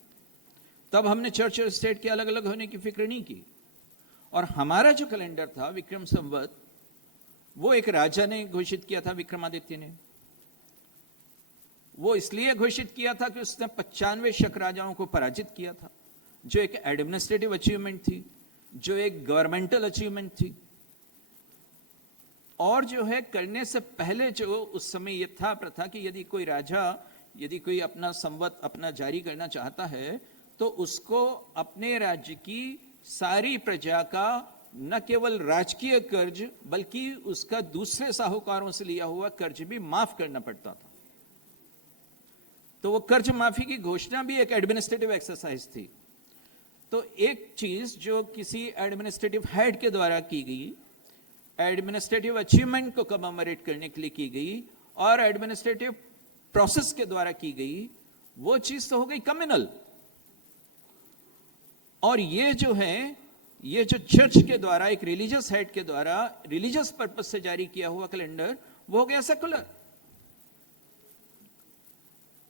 तब हमने चर्च और स्टेट के अलग अलग होने की फिक्र नहीं की। और हमारा जो कैलेंडर था विक्रम संवत, वो एक राजा ने घोषित किया था, विक्रमादित्य ने। वो इसलिए घोषित किया था कि उसने 95 शक राजाओं को पराजित किया था, जो एक एडमिनिस्ट्रेटिव अचीवमेंट थी, जो एक गवर्नमेंटल अचीवमेंट थी। और जो है करने से पहले जो उस समय यह था प्रथा कि यदि कोई राजा, यदि कोई अपना संवत अपना जारी करना चाहता है तो उसको अपने राज्य की सारी प्रजा का न केवल राजकीय कर्ज बल्कि उसका दूसरे साहूकारों से लिया हुआ कर्ज भी माफ करना पड़ता था। तो वो कर्ज माफी की घोषणा भी एक एडमिनिस्ट्रेटिव एक्सरसाइज थी। तो एक चीज जो किसी एडमिनिस्ट्रेटिव हेड के द्वारा की गई, एडमिनिस्ट्रेटिव अचीवमेंट को कमेमोरेट करने के लिए की गई और एडमिनिस्ट्रेटिव प्रोसेस के द्वारा की गई, वो चीज तो हो गई कम्युनल। और ये जो है, ये जो चर्च के द्वारा, एक रिलीजियस हेड के द्वारा रिलीजियस पर्पस से जारी किया हुआ कैलेंडर, वो हो गया सेकुलर।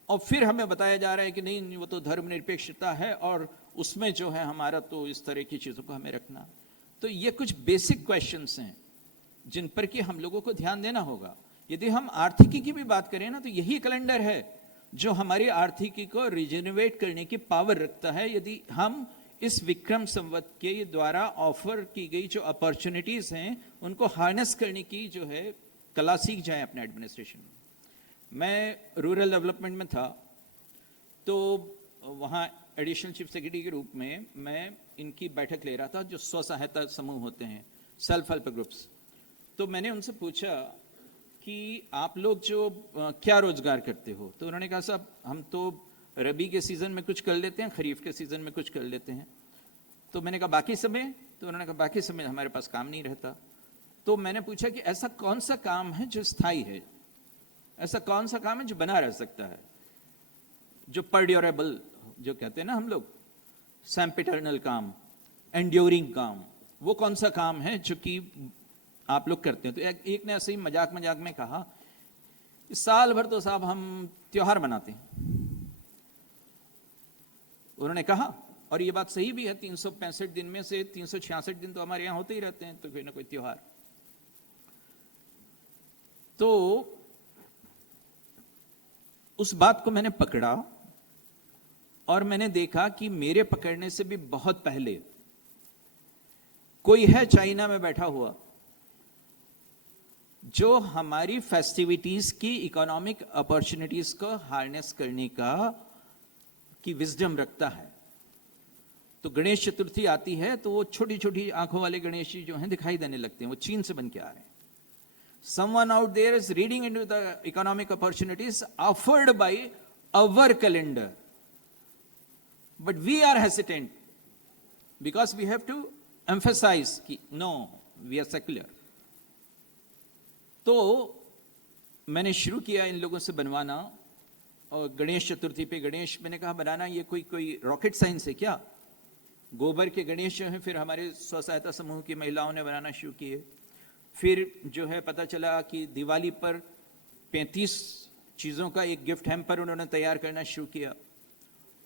और फिर हमें बताया जा रहा है कि नहीं, वो तो धर्मनिरपेक्षता है और उसमें जो है हमारा तो इस तरह की चीजों को हमें रखना। तो ये कुछ बेसिक क्वेश्चंस हैं जिन पर कि हम लोगों को ध्यान देना होगा। यदि हम आर्थिकी की भी बात करें ना, तो यही कैलेंडर है जो हमारी आर्थिकी को रिजेनरेट करने की पावर रखता है। यदि हम इस विक्रम संवत के द्वारा ऑफर की गई जो अपॉर्चुनिटीज हैं उनको हार्नेस करने की जो है कला सीख जाएं अपने एडमिनिस्ट्रेशन में। मैं रूरल डेवलपमेंट में था, तो वहाँ एडिशनल चीफ सेक्रेटरी के रूप में मैं इनकी बैठक ले रहा था, जो स्व सहायता समूह होते हैं, सेल्फ हेल्प ग्रुप्स। तो मैंने उनसे पूछा कि आप लोग जो क्या रोजगार करते हो? तो उन्होंने कहा साहब हम तो रबी के सीजन में कुछ कर लेते हैं, खरीफ के सीजन में कुछ कर लेते हैं। तो मैंने कहा बाकी समय? तो उन्होंने कहा बाकी समय हमारे पास काम नहीं रहता। तो मैंने पूछा कि ऐसा कौन सा काम है जो स्थायी है, ऐसा कौन सा काम है जो बना रह सकता है, जो परड्यूरेबल जो कहते हैं ना हम लोग, सैम्पिटर्नल काम, एंड्योरिंग काम, वो कौन सा काम है जो कि आप लोग करते हैं? तो एक ने ऐसे ही मजाक मजाक में कहा, साल भर तो साहब हम त्योहार मनाते हैं। उन्होंने कहा, और ये बात सही भी है, 365 दिन में से 366 दिन तो हमारे यहां होते ही रहते हैं, तो कोई ना कोई त्योहार। तो उस बात को मैंने पकड़ा और मैंने देखा कि मेरे पकड़ने से भी बहुत पहले कोई है चाइना में बैठा हुआ जो हमारी फेस्टिविटीज की इकोनॉमिक अपॉर्चुनिटीज को हार्नेस करने की विजडम रखता है। तो गणेश चतुर्थी आती है तो वो छोटी छोटी आंखों वाले गणेश जी जो हैं दिखाई देने लगते हैं, वो चीन से बन के आ रहे हैं। Someone out there is reading into the economic opportunities offered by our calendar. But we are hesitant because we have to emphasize कि no, we are secular. तो मैंने शुरू किया इन लोगों से बनवाना, और गणेश चतुर्थी पे गणेश मैंने कहा बनाना ये कोई रॉकेट साइंस है क्या? गोबर के गणेश जो है फिर हमारे स्व सहायता समूह की महिलाओं ने बनाना शुरू किए। फिर जो है पता चला कि दिवाली पर 35 चीज़ों का एक गिफ्ट हैम्पर उन्होंने तैयार करना शुरू किया।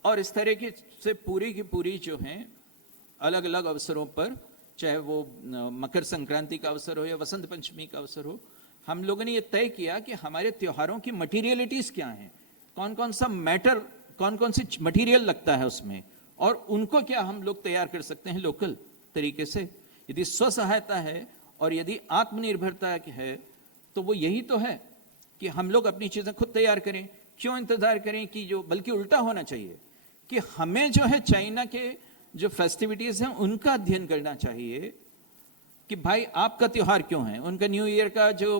और इस तरह की से पूरी की पूरी जो है अलग अलग अवसरों पर, चाहे वो मकर संक्रांति का अवसर हो या वसंत पंचमी का अवसर हो, हम लोगों ने ये तय किया कि हमारे त्योहारों की मटीरियलिटीज़ क्या हैं, कौन कौन सा मैटर, कौन कौन सी मटीरियल लगता है उसमें, और उनको क्या हम लोग तैयार कर सकते हैं लोकल तरीके से। यदि स्व सहायता है और यदि आत्मनिर्भरता है तो वो यही तो है कि हम लोग अपनी चीज़ें खुद तैयार करें। क्यों इंतजार करें कि जो, बल्कि उल्टा होना चाहिए कि हमें जो है चाइना के जो फेस्टिविटीज हैं उनका अध्ययन करना चाहिए कि भाई आपका त्योहार क्यों है। उनका न्यू ईयर का जो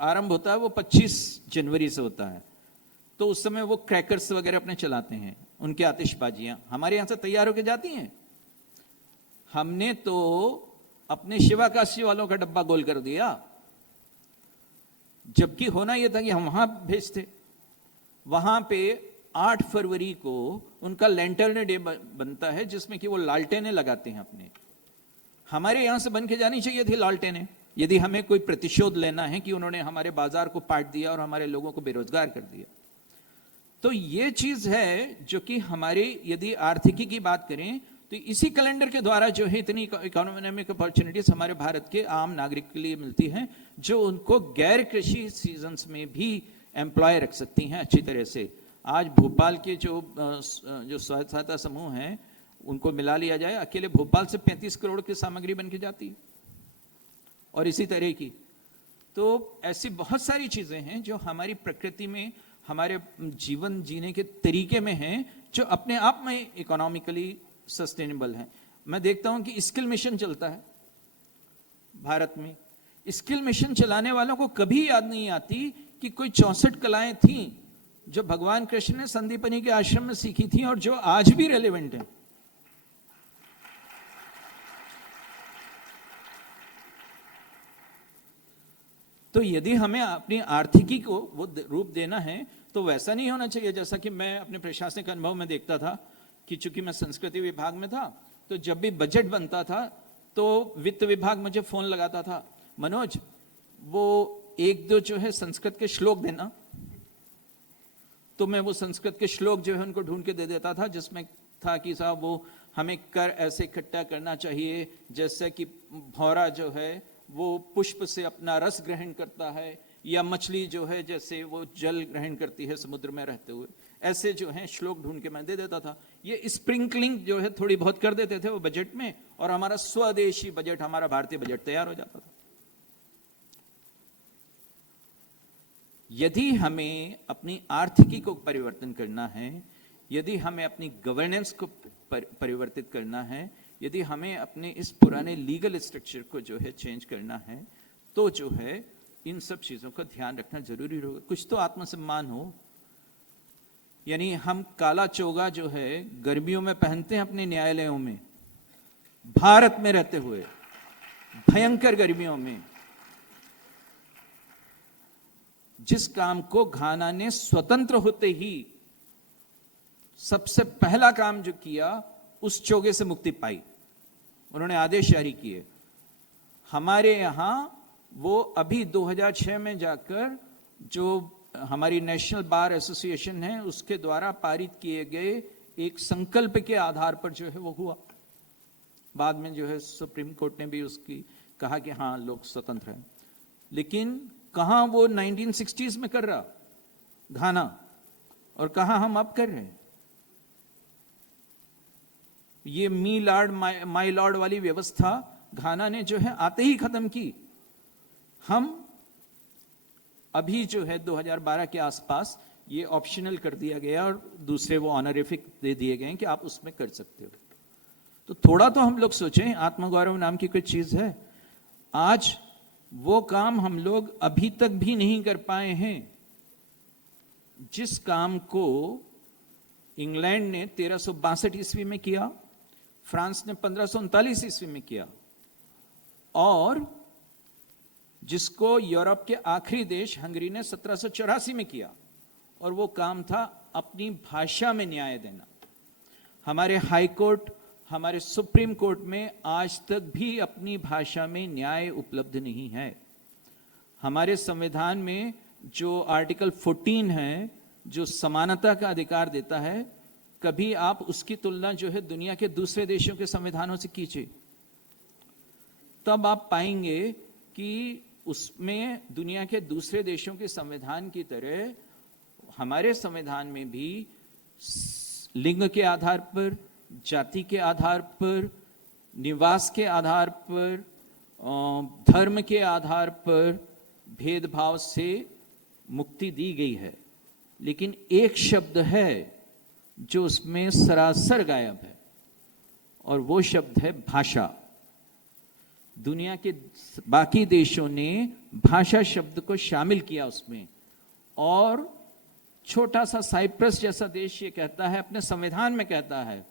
आरंभ होता है वो 25 जनवरी से होता है, तो उस समय वो क्रैकर्स वगैरह अपने चलाते हैं, उनकी आतिशबाजियां हमारे यहां से तैयार होकर जाती हैं। हमने तो अपने शिवा काशी वालों का डब्बा गोल कर दिया, जबकि होना यह था कि हम वहां भेजते। वहां पे 8 फरवरी को उनका लैंटर्न डे बनता है जिसमें कि वो लालटेनें लगाते हैं अपने। हमारे यहां से बन के जानी चाहिए थी लालटेनें, यदि हमें कोई प्रतिशोध लेना है कि उन्होंने हमारे बाजार को पाट दिया और हमारे लोगों को बेरोजगार कर दिया। तो ये चीज है जो कि हमारे, यदि आर्थिकी की बात करें तो इसी कैलेंडर के द्वारा जो है इतनी इकोनॉमिक अपॉर्चुनिटीज हमारे भारत के आम नागरिक के लिए मिलती हैं, जो उनको गैर कृषि सीजन्स में भी एम्प्लॉय रख सकती हैं अच्छी तरह से। आज भोपाल के जो सहायता समूह हैं उनको मिला लिया जाए, अकेले भोपाल से 35 करोड़ की सामग्री बन के जाती है, और इसी तरह की। तो ऐसी बहुत सारी चीजें हैं जो हमारी प्रकृति में, हमारे जीवन जीने के तरीके में हैं, जो अपने आप में इकोनॉमिकली सस्टेनेबल है। मैं देखता हूं कि स्किल मिशन चलता है भारत में। स्किल मिशन चलाने वालों को कभी याद नहीं आती कि कोई 64 कलाएं थीं जो भगवान कृष्ण ने संदीपनी के आश्रम में सीखी थी और जो आज भी रेलेवेंट है। तो यदि हमें अपनी आर्थिकी को वो रूप देना है तो वैसा नहीं होना चाहिए जैसा कि मैं अपने प्रशासनिक अनुभव में देखता था कि चूंकि मैं संस्कृति विभाग में था, तो जब भी बजट बनता था तो वित्त विभाग मुझे फोन लगाता था, मनोज वो 1-2 जो है संस्कृत के श्लोक देना। तो मैं वो संस्कृत के श्लोक जो है उनको ढूंढ के दे देता था, जिसमें था कि साहब वो हमें कर ऐसे इकट्ठा करना चाहिए जैसे कि भौरा जो है वो पुष्प से अपना रस ग्रहण करता है, या मछली जो है जैसे वो जल ग्रहण करती है समुद्र में रहते हुए। ऐसे जो है श्लोक ढूंढ के मैं दे देता था। ये स्प्रिंकलिंग जो है थोड़ी बहुत कर देते थे वो बजट में, और हमारा स्वदेशी बजट, हमारा भारतीय बजट तैयार हो जाता था। यदि हमें अपनी आर्थिकी को परिवर्तन करना है, यदि हमें अपनी गवर्नेंस को परिवर्तित करना है, यदि हमें अपने इस पुराने लीगल स्ट्रक्चर को जो है चेंज करना है, तो जो है इन सब चीजों का ध्यान रखना जरूरी होगा। कुछ तो आत्मसम्मान हो। यानी हम काला चोगा जो है गर्मियों में पहनते हैं अपने न्यायालयों में, भारत में रहते हुए भयंकर गर्मियों में। जिस काम को घाना ने स्वतंत्र होते ही सबसे पहला काम जो किया, उस चोगे से मुक्ति पाई, उन्होंने आदेश जारी किए। हमारे यहां वो अभी 2006 में जाकर जो हमारी नेशनल बार एसोसिएशन है उसके द्वारा पारित किए गए एक संकल्प के आधार पर जो है वो हुआ। बाद में जो है सुप्रीम कोर्ट ने भी उसकी कहा कि हाँ लोग स्वतंत्र हैं, लेकिन कहां वो 1960s में कर रहा घाना, और कहां हम अब कर रहे हैं। ये मी लॉर्ड माई लॉर्ड वाली व्यवस्था घाना ने जो है आते ही खत्म की। हम अभी जो है 2012 के आसपास ये ऑप्शनल कर दिया गया और दूसरे वो ऑनरिफिक दे दिए गए कि आप उसमें कर सकते हो। तो थोड़ा तो हम लोग सोचें, आत्मगौरव नाम की कोई चीज है? आज वो काम हम लोग अभी तक भी नहीं कर पाए हैं जिस काम को इंग्लैंड ने 1362 ईस्वी में किया, फ्रांस ने 1539 ईस्वी में किया, और जिसको यूरोप के आखिरी देश हंगरी ने 1784 में किया। और वो काम था अपनी भाषा में न्याय देना। हमारे हाई कोर्ट, हमारे सुप्रीम कोर्ट में आज तक भी अपनी भाषा में न्याय उपलब्ध नहीं है। हमारे संविधान में जो आर्टिकल 14 है, जो समानता का अधिकार देता है, कभी आप उसकी तुलना जो है दुनिया के दूसरे देशों के संविधानों से कीजिए, तब आप पाएंगे कि उसमें दुनिया के दूसरे देशों के संविधान की तरह हमारे संविधान में भी लिंग के आधार पर, जाति के आधार पर, निवास के आधार पर, धर्म के आधार पर भेदभाव से मुक्ति दी गई है। लेकिन एक शब्द है जो उसमें सरासर गायब है, और वो शब्द है भाषा। दुनिया के बाकी देशों ने भाषा शब्द को शामिल किया उसमें, और छोटा सा साइप्रस जैसा देश ये कहता है, अपने संविधान में कहता है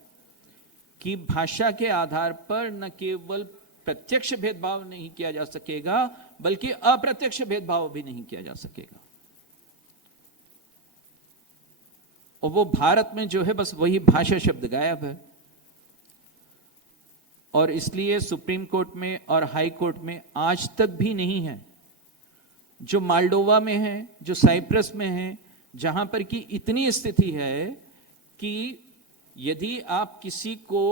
कि भाषा के आधार पर न केवल प्रत्यक्ष भेदभाव नहीं किया जा सकेगा, बल्कि अप्रत्यक्ष भेदभाव भी नहीं किया जा सकेगा। और वो भारत में जो है बस वही भाषा शब्द गायब है। और इसलिए सुप्रीम कोर्ट में और हाई कोर्ट में आज तक भी नहीं है। जो मालडोवा में है, जो साइप्रस में है, जहां पर की इतनी स्थिति है कि यदि आप किसी को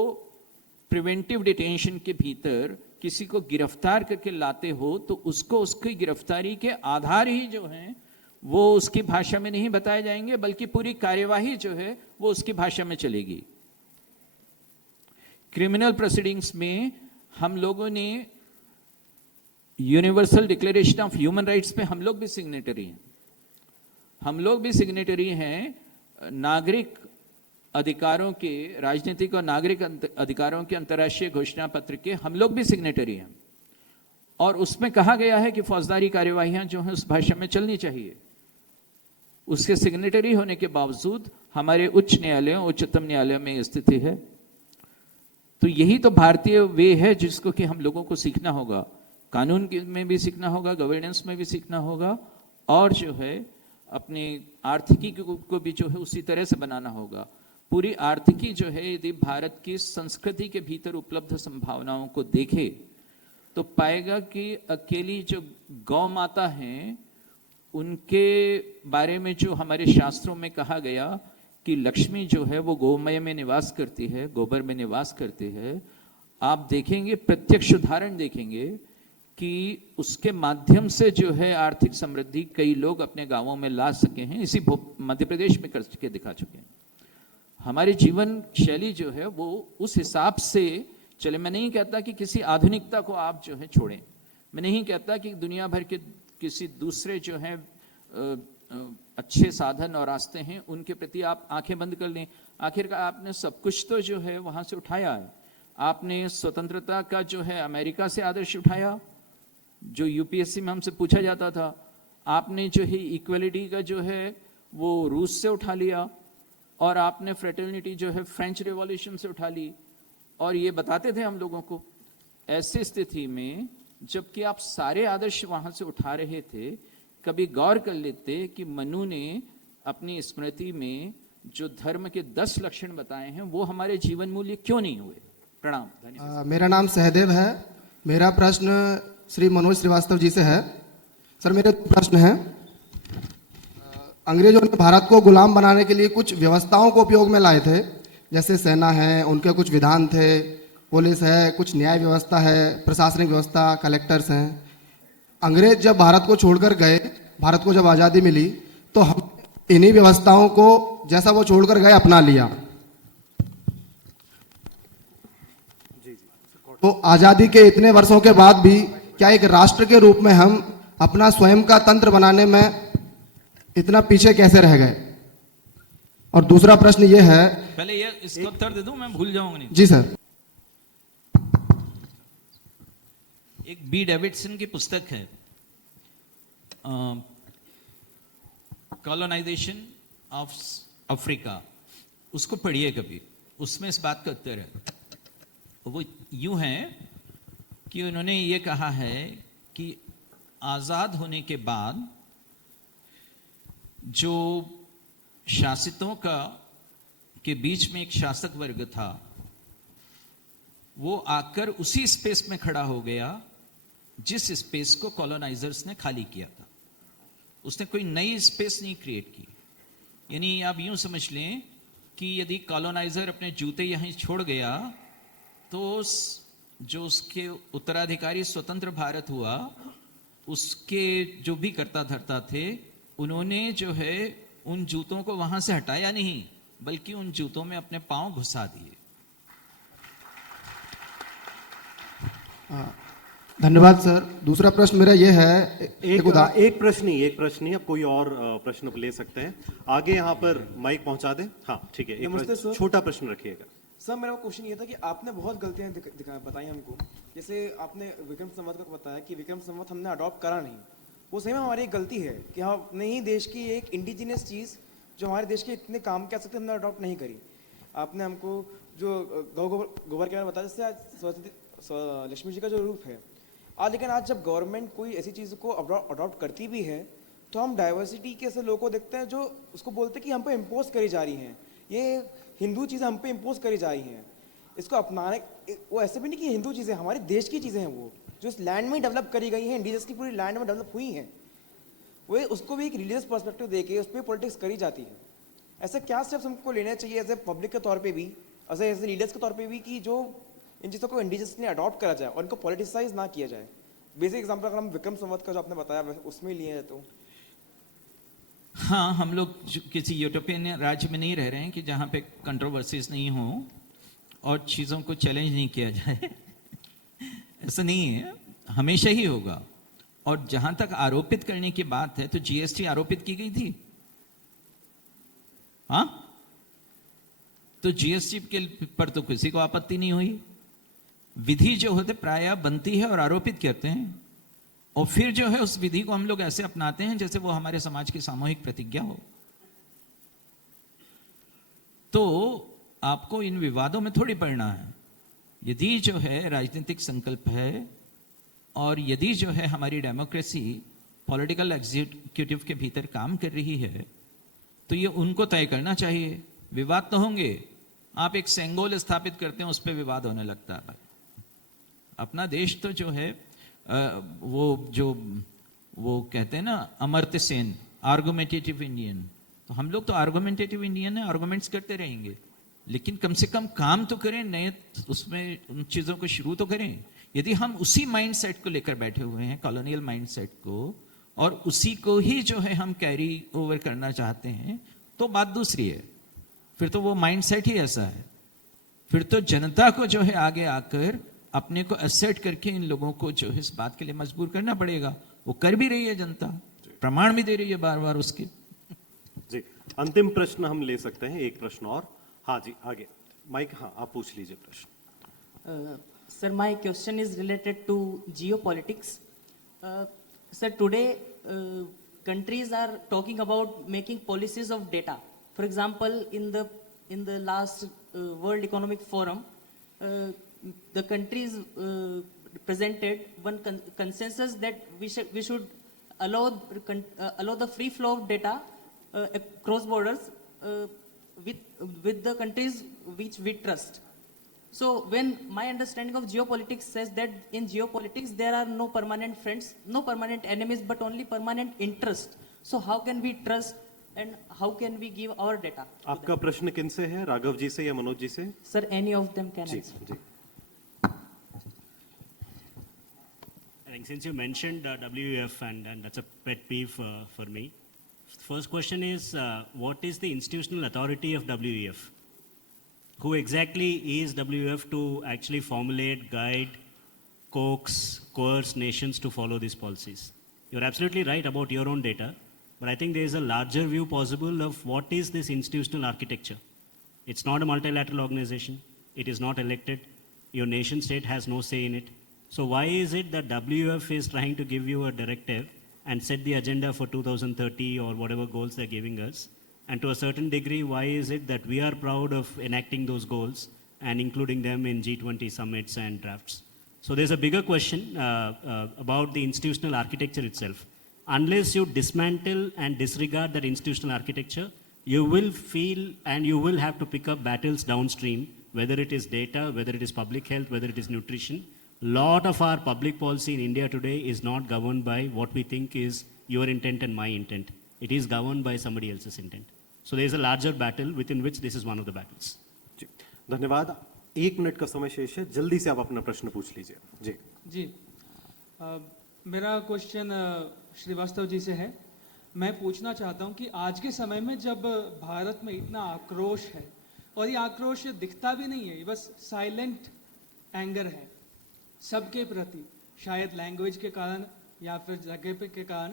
प्रिवेंटिव डिटेंशन के भीतर किसी को गिरफ्तार करके लाते हो, तो उसको उसकी गिरफ्तारी के आधार ही जो हैं वो उसकी भाषा में नहीं बताए जाएंगे, बल्कि पूरी कार्यवाही जो है वो उसकी भाषा में चलेगी। क्रिमिनल प्रोसीडिंग्स में हम लोगों ने universal declaration of human rights पे हम लोग भी सिग्नेटरी हैं। हम लोग भी सिग्नेटरी हैं नागरिक अधिकारों के, राजनीतिक और नागरिक अधिकारों के अंतर्राष्ट्रीय घोषणा पत्र के हम लोग भी सिग्नेटरी हैं। और उसमें कहा गया है कि फौजदारी कार्यवाहियां जो हैं उस भाषा में चलनी चाहिए। उसके सिग्नेटरी होने के बावजूद हमारे उच्च न्यायालयों, उच्चतम न्यायालय में स्थिति है। तो यही तो भारतीय वे है जिसको कि हम लोगों को सीखना होगा। कानून में भी सीखना होगा, गवर्नेंस में भी सीखना होगा, और जो है अपने आर्थिकी को भी जो है उसी तरह से बनाना होगा। पूरी आर्थिकी जो है यदि भारत की संस्कृति के भीतर उपलब्ध संभावनाओं को देखे तो पाएगा कि अकेली जो गौ माता हैं उनके बारे में जो हमारे शास्त्रों में कहा गया कि लक्ष्मी जो है वो गोमय में निवास करती है, गोबर में निवास करती है। आप देखेंगे, प्रत्यक्ष उदाहरण देखेंगे कि उसके माध्यम से जो है आर्थिक समृद्धि कई लोग अपने गांवों में ला सके हैं। इसी मध्य प्रदेश में करके दिखा चुके हैं। हमारी जीवन शैली जो है वो उस हिसाब से चले। मैं नहीं कहता कि किसी आधुनिकता को आप जो है छोड़ें, मैं नहीं कहता कि दुनिया भर के किसी दूसरे जो है अच्छे साधन और रास्ते हैं उनके प्रति आप आंखें बंद कर लें। आखिरकार आपने सब कुछ तो जो है वहां से उठाया है। आपने स्वतंत्रता का जो है अमेरिका से आदर्श उठाया, जो यूपीएससी में हमसे पूछा जाता था। आपने जो है इक्वलिटी का जो है वो रूस से उठा लिया, और आपने फ्रेटर्निटी जो है फ्रेंच रिवॉल्यूशन से उठा ली, और ये बताते थे हम लोगों को। ऐसी स्थिति में जबकि आप सारे आदर्श वहां से उठा रहे थे, कभी गौर कर लेते कि मनु ने अपनी स्मृति में जो धर्म के 10 लक्षण बताए हैं वो हमारे जीवन मूल्य क्यों नहीं हुए। प्रणाम, धन्यवाद। मेरा नाम सहदेव है। मेरा प्रश्न श्री मनोज श्रीवास्तव जी से है। सर, मेरे प्रश्न हैं। अंग्रेजों ने भारत को गुलाम बनाने के लिए कुछ व्यवस्थाओं को उपयोग में लाए थे, जैसे सेना है, उनके कुछ विधान थे, पुलिस है, कुछ न्याय व्यवस्था है, प्रशासनिक व्यवस्था, कलेक्टर्स हैं। अंग्रेज जब भारत को छोड़कर गए, भारत को जब आज़ादी मिली, तो हम इन्हीं व्यवस्थाओं को जैसा वो छोड़कर गए अपना लिया। तो आजादी के इतने वर्षों के बाद भी क्या एक राष्ट्र के रूप में हम अपना स्वयं का तंत्र बनाने में इतना पीछे कैसे रह गए? और दूसरा प्रश्न ये है। पहले ये इसका उत्तर दे दूं, मैं भूल जाऊंगा नहीं। जी सर। एक बी डेविडसन की पुस्तक है, कॉलोनाइजेशन ऑफ अफ्रीका, उसको पढ़िए कभी, उसमें इस बात का उत्तर है। वो यूं है कि उन्होंने ये कहा है कि आजाद होने के बाद जो शासितों का के बीच में एक शासक वर्ग था, वो आकर उसी स्पेस में खड़ा हो गया जिस स्पेस को कॉलोनाइजर्स ने खाली किया था। उसने कोई नई स्पेस नहीं क्रिएट की। यानी आप यूं समझ लें कि यदि कॉलोनाइजर अपने जूते यहीं छोड़ गया तो जो उसके उत्तराधिकारी स्वतंत्र भारत हुआ, उसके जो भी कर्ता धर्ता थे, उन्होंने जो है उन जूतों को वहां से हटाया नहीं, बल्कि उन जूतों में अपने पांव घुसा दिए। धन्यवाद सर। दूसरा प्रश्न मेरा ये है, एक प्रश्न ही, अब कोई और प्रश्न ले सकते हैं। आगे यहाँ पर माइक पहुंचा दें। हाँ ठीक है, नमस्ते सर। छोटा प्रश्न रखिएगा। सर मेरा क्वेश्चन ये था कि आपने बहुत गलतियां बताई हमको। जैसे आपने विक्रम संवत का बताया कि विक्रम संवत हमने अडॉप्ट करा नहीं, वो सही में हमारी एक गलती है कि हमने ही देश की एक इंडिजिनियस चीज़ जो हमारे देश के इतने काम के आ सकते हमने अडॉप्ट नहीं करी। आपने हमको जो गोबर के बारे में बताया, जैसे आज सरस्वती लक्ष्मी जी का जो रूप है आज, लेकिन आज जब गवर्नमेंट कोई ऐसी चीज़ को अडॉप्ट करती भी है तो हम डाइवर्सिटी के ऐसे लोगों को देखते हैं जो उसको बोलते हैं कि हम पे इम्पोज करी जा रही हैं, ये हिंदू चीज़ें हम पे इम्पोज करी जा रही हैं। इसको अपनाने, वो ऐसे भी नहीं कि हिंदू चीज़ें, हमारे देश की चीज़ें हैं, वो जो इस लैंड में डेवलप करी गई हैं, इंडिजियस की पूरी लैंड में डेवलप हुई हैं, वो उसको भी एक रिलीजियस पर्सपेक्टिव देके उस पर पॉलिटिक्स करी जाती है। ऐसे क्या स्टेप्स हमको लेने चाहिए एज ए पब्लिक के तौर पे भी, एज ए लीडर्स के तौर पे भी, कि जो इन चीज़ों को इंडिजियसली अडॉप्ट करा जाए और इनको पॉलिटिसाइज ना किया जाए? बेसिक एग्जाम्पल अगर हम विक्रम संवत का जो आपने बताया उसमें लिए हैं तो। हाँ, हम लोग किसी यूरोपियन राज्य में नहीं रह रहे हैं कि जहाँ पे कंट्रोवर्सीज नहीं हो और चीज़ों को चैलेंज नहीं किया जाए। ऐसा नहीं है, हमेशा ही होगा। और जहां तक आरोपित करने की बात है तो जीएसटी आरोपित की गई थी। हाँ, तो जीएसटी के पर तो किसी को आपत्ति नहीं हुई। विधि जो होते प्रायः बनती है और आरोपित करते हैं, और फिर जो है उस विधि को हम लोग ऐसे अपनाते हैं जैसे वो हमारे समाज की सामूहिक प्रतिज्ञा हो। तो आपको इन विवादों में थोड़ी पड़ना है। यदि जो है राजनीतिक संकल्प है और यदि जो है हमारी डेमोक्रेसी पॉलिटिकल एग्जीक्यूटिव के भीतर काम कर रही है तो ये उनको तय करना चाहिए। विवाद तो होंगे, आप एक सेंगोल स्थापित करते हैं उस पर विवाद होने लगता है। अपना देश तो जो है वो कहते हैं ना अमर्त्य सेन, आर्गुमेंटेटिव इंडियन। तो हम लोग तो आर्गुमेंटेटिव इंडियन है, आर्गुमेंट्स करते रहेंगे, लेकिन कम से कम काम तो करें, नए उसमें उन चीजों को शुरू तो करें। यदि हम उसी माइंडसेट को लेकर बैठे हुए हैं, कॉलोनियल माइंडसेट को, और उसी को ही जो है हम कैरी ओवर करना चाहते हैं, तो बात दूसरी है। फिर तो वो माइंडसेट ही ऐसा है। फिर तो जनता को जो है आगे आकर अपने को एसेट करके इन लोगों को जो है इस बात के लिए मजबूर करना पड़ेगा। वो कर भी रही है जनता, प्रमाण भी दे रही है बार बार उसके। जी, अंतिम प्रश्न हम ले सकते हैं, एक प्रश्न और। हाँ जी, आगे माइक। हाँ, आप पूछ लीजिए प्रश्न। Sir, my question is related to geopolitics. Sir, today countries are talking about making policies of data. For example, in the last World Economic Forum, the countries presented one consensus that we should allow the free flow of data across borders with the countries which we trust. So when my understanding of geopolitics says that in geopolitics there are no permanent friends, no permanent enemies, but only permanent interest. So how can we trust and how can we give our data? आपका प्रश्न किनसे है, राघव जी से या मनोज जी से? Sir, any of them can ji answer. Ji. I think since you mentioned WEF and that's a pet peeve for me. First question is, what is the institutional authority of WEF? who exactly is WF to actually formulate, guide, coax, coerce nations to follow these policies? You're absolutely right about your own data, but I think there is a larger view possible of what is this institutional architecture. It's not a multilateral organization. It is not elected. Your nation state has no say in it. So why is it that WF is trying to give you a directive and set the agenda for 2030 or whatever goals they're giving us? And to a certain degree, why is it that we are proud of enacting those goals and including them in G20 summits and drafts? So there's a bigger question about the institutional architecture itself. Unless you dismantle and disregard that institutional architecture, you will feel and you will have to pick up battles downstream, whether it is data, whether it is public health, whether it is nutrition. Lot of our public policy in India today is not governed by what we think is your intent and my intent. It is governed by somebody else's intent. So there is a larger battle within which this is one of the battles. जी धन्यवाद. 1 मिनट का समय शेष है, जल्दी से आप अपना प्रश्न पूछ लीजिए. जी जी मेरा क्वेश्चन श्रीवास्तव जी से है. मैं पूछना चाहता हूं कि आज के समय में जब भारत में इतना आक्रोश है और ये आक्रोश दिखता भी नहीं है, ये बस साइलेंट एंगर है सबके प्रति, शायद लैंग्वेज के कारण या फिर जगह पे के कारण,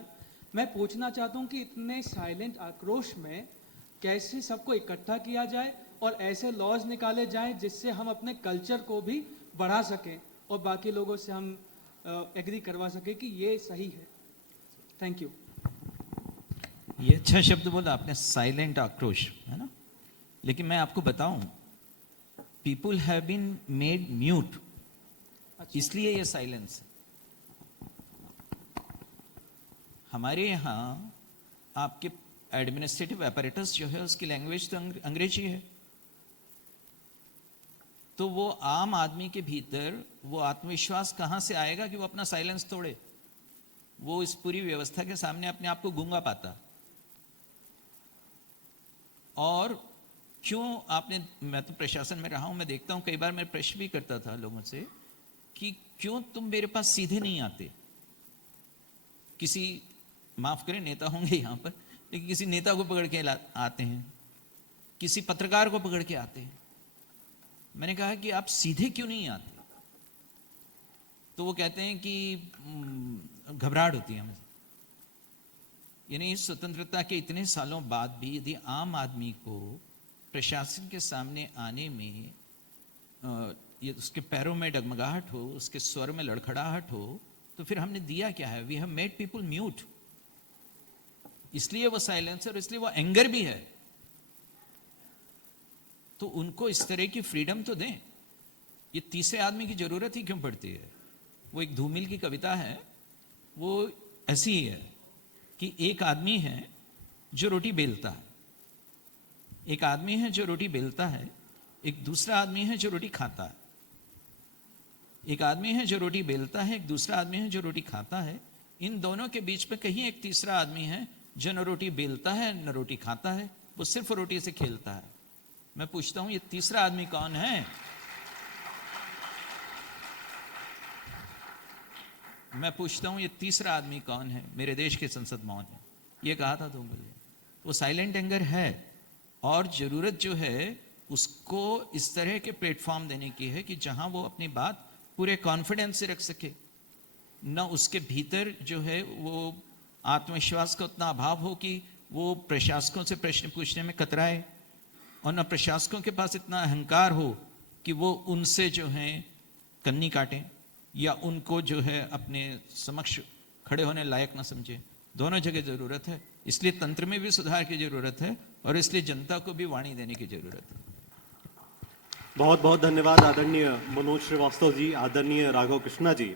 मैं पूछना चाहता हूं कि इतने साइलेंट आक्रोश में कैसे सबको इकट्ठा किया जाए और ऐसे लॉज निकाले जाएं जिससे हम अपने कल्चर को भी बढ़ा सकें और बाकी लोगों से हम एग्री करवा सकें कि ये सही है. Thank you. ये अच्छा शब्द बोला आपने, साइलेंट आक्रोश, है ना. लेकिन मैं आपको बताऊं, people have been made mute, इसलिए ये साइलेंस है. हमारे यहाँ आपके एडमिनिस्ट्रेटिव अपैरेटस जो है उसकी लैंग्वेज तो अंग्रेजी है. तो वो आम आदमी के भीतर वो आत्मविश्वास कहां से आएगा कि वो अपना साइलेंस तोड़े? वो इस पूरी व्यवस्था के सामने अपने आप को गूंगा पाता. और क्यों आपने, मैं तो प्रशासन में रहा हूं, मैं देखता हूं कई बार मैं प्रश्न भी करता था लोगों से कि क्यों तुम मेरे पास सीधे नहीं आते. किसी, माफ करें नेता होंगे यहां पर, लेकिन किसी नेता को पकड़ के आते हैं, किसी पत्रकार को पकड़ के आते हैं. मैंने कहा कि आप सीधे क्यों नहीं आते? तो वो कहते हैं कि घबराहट होती है हमें. यानी स्वतंत्रता के इतने सालों बाद भी यदि आम आदमी को प्रशासन के सामने आने में ये उसके पैरों में डगमगाहट हो, उसके स्वर में लड़खड़ाहट हो, तो फिर हमने दिया क्या है? We have made people mute. इसलिए वो साइलेंस है और इसलिए वो एंगर भी है. तो उनको इस तरह की फ्रीडम तो दें. ये तीसरे आदमी की जरूरत ही क्यों पड़ती है? वो एक धूमिल की कविता है, वो ऐसी ही है कि एक आदमी है जो रोटी बेलता है, एक आदमी है जो रोटी बेलता है, एक दूसरा आदमी है जो रोटी खाता है. एक आदमी है जो रोटी बेलता है, एक दूसरा आदमी है जो रोटी खाता है. इन दोनों के बीच में कहीं एक तीसरा आदमी है जो न रोटी बेलता है न रोटी खाता है, वो सिर्फ रोटी से खेलता है. मैं पूछता हूं ये तीसरा आदमी कौन है? मैं पूछता हूं ये तीसरा आदमी कौन है? मेरे देश के संसद मौन है. ये कहा था तुम बोले. वो साइलेंट एंगर है और जरूरत जो है उसको इस तरह के प्लेटफॉर्म देने की है कि जहां वो अपनी बात पूरे कॉन्फिडेंस से रख सके. न उसके भीतर जो है वो आत्मविश्वास का उतना अभाव हो कि वो प्रशासकों से प्रश्न पूछने में कतराए, और न प्रशासकों के पास इतना अहंकार हो कि वो उनसे जो है कन्नी काटें या उनको जो है अपने समक्ष खड़े होने लायक ना समझे. दोनों जगह जरूरत है. इसलिए तंत्र में भी सुधार की जरूरत है और इसलिए जनता को भी वाणी देने की जरूरत है. बहुत बहुत धन्यवाद आदरणीय मनोज श्रीवास्तव जी, आदरणीय राघव कृष्णा जी.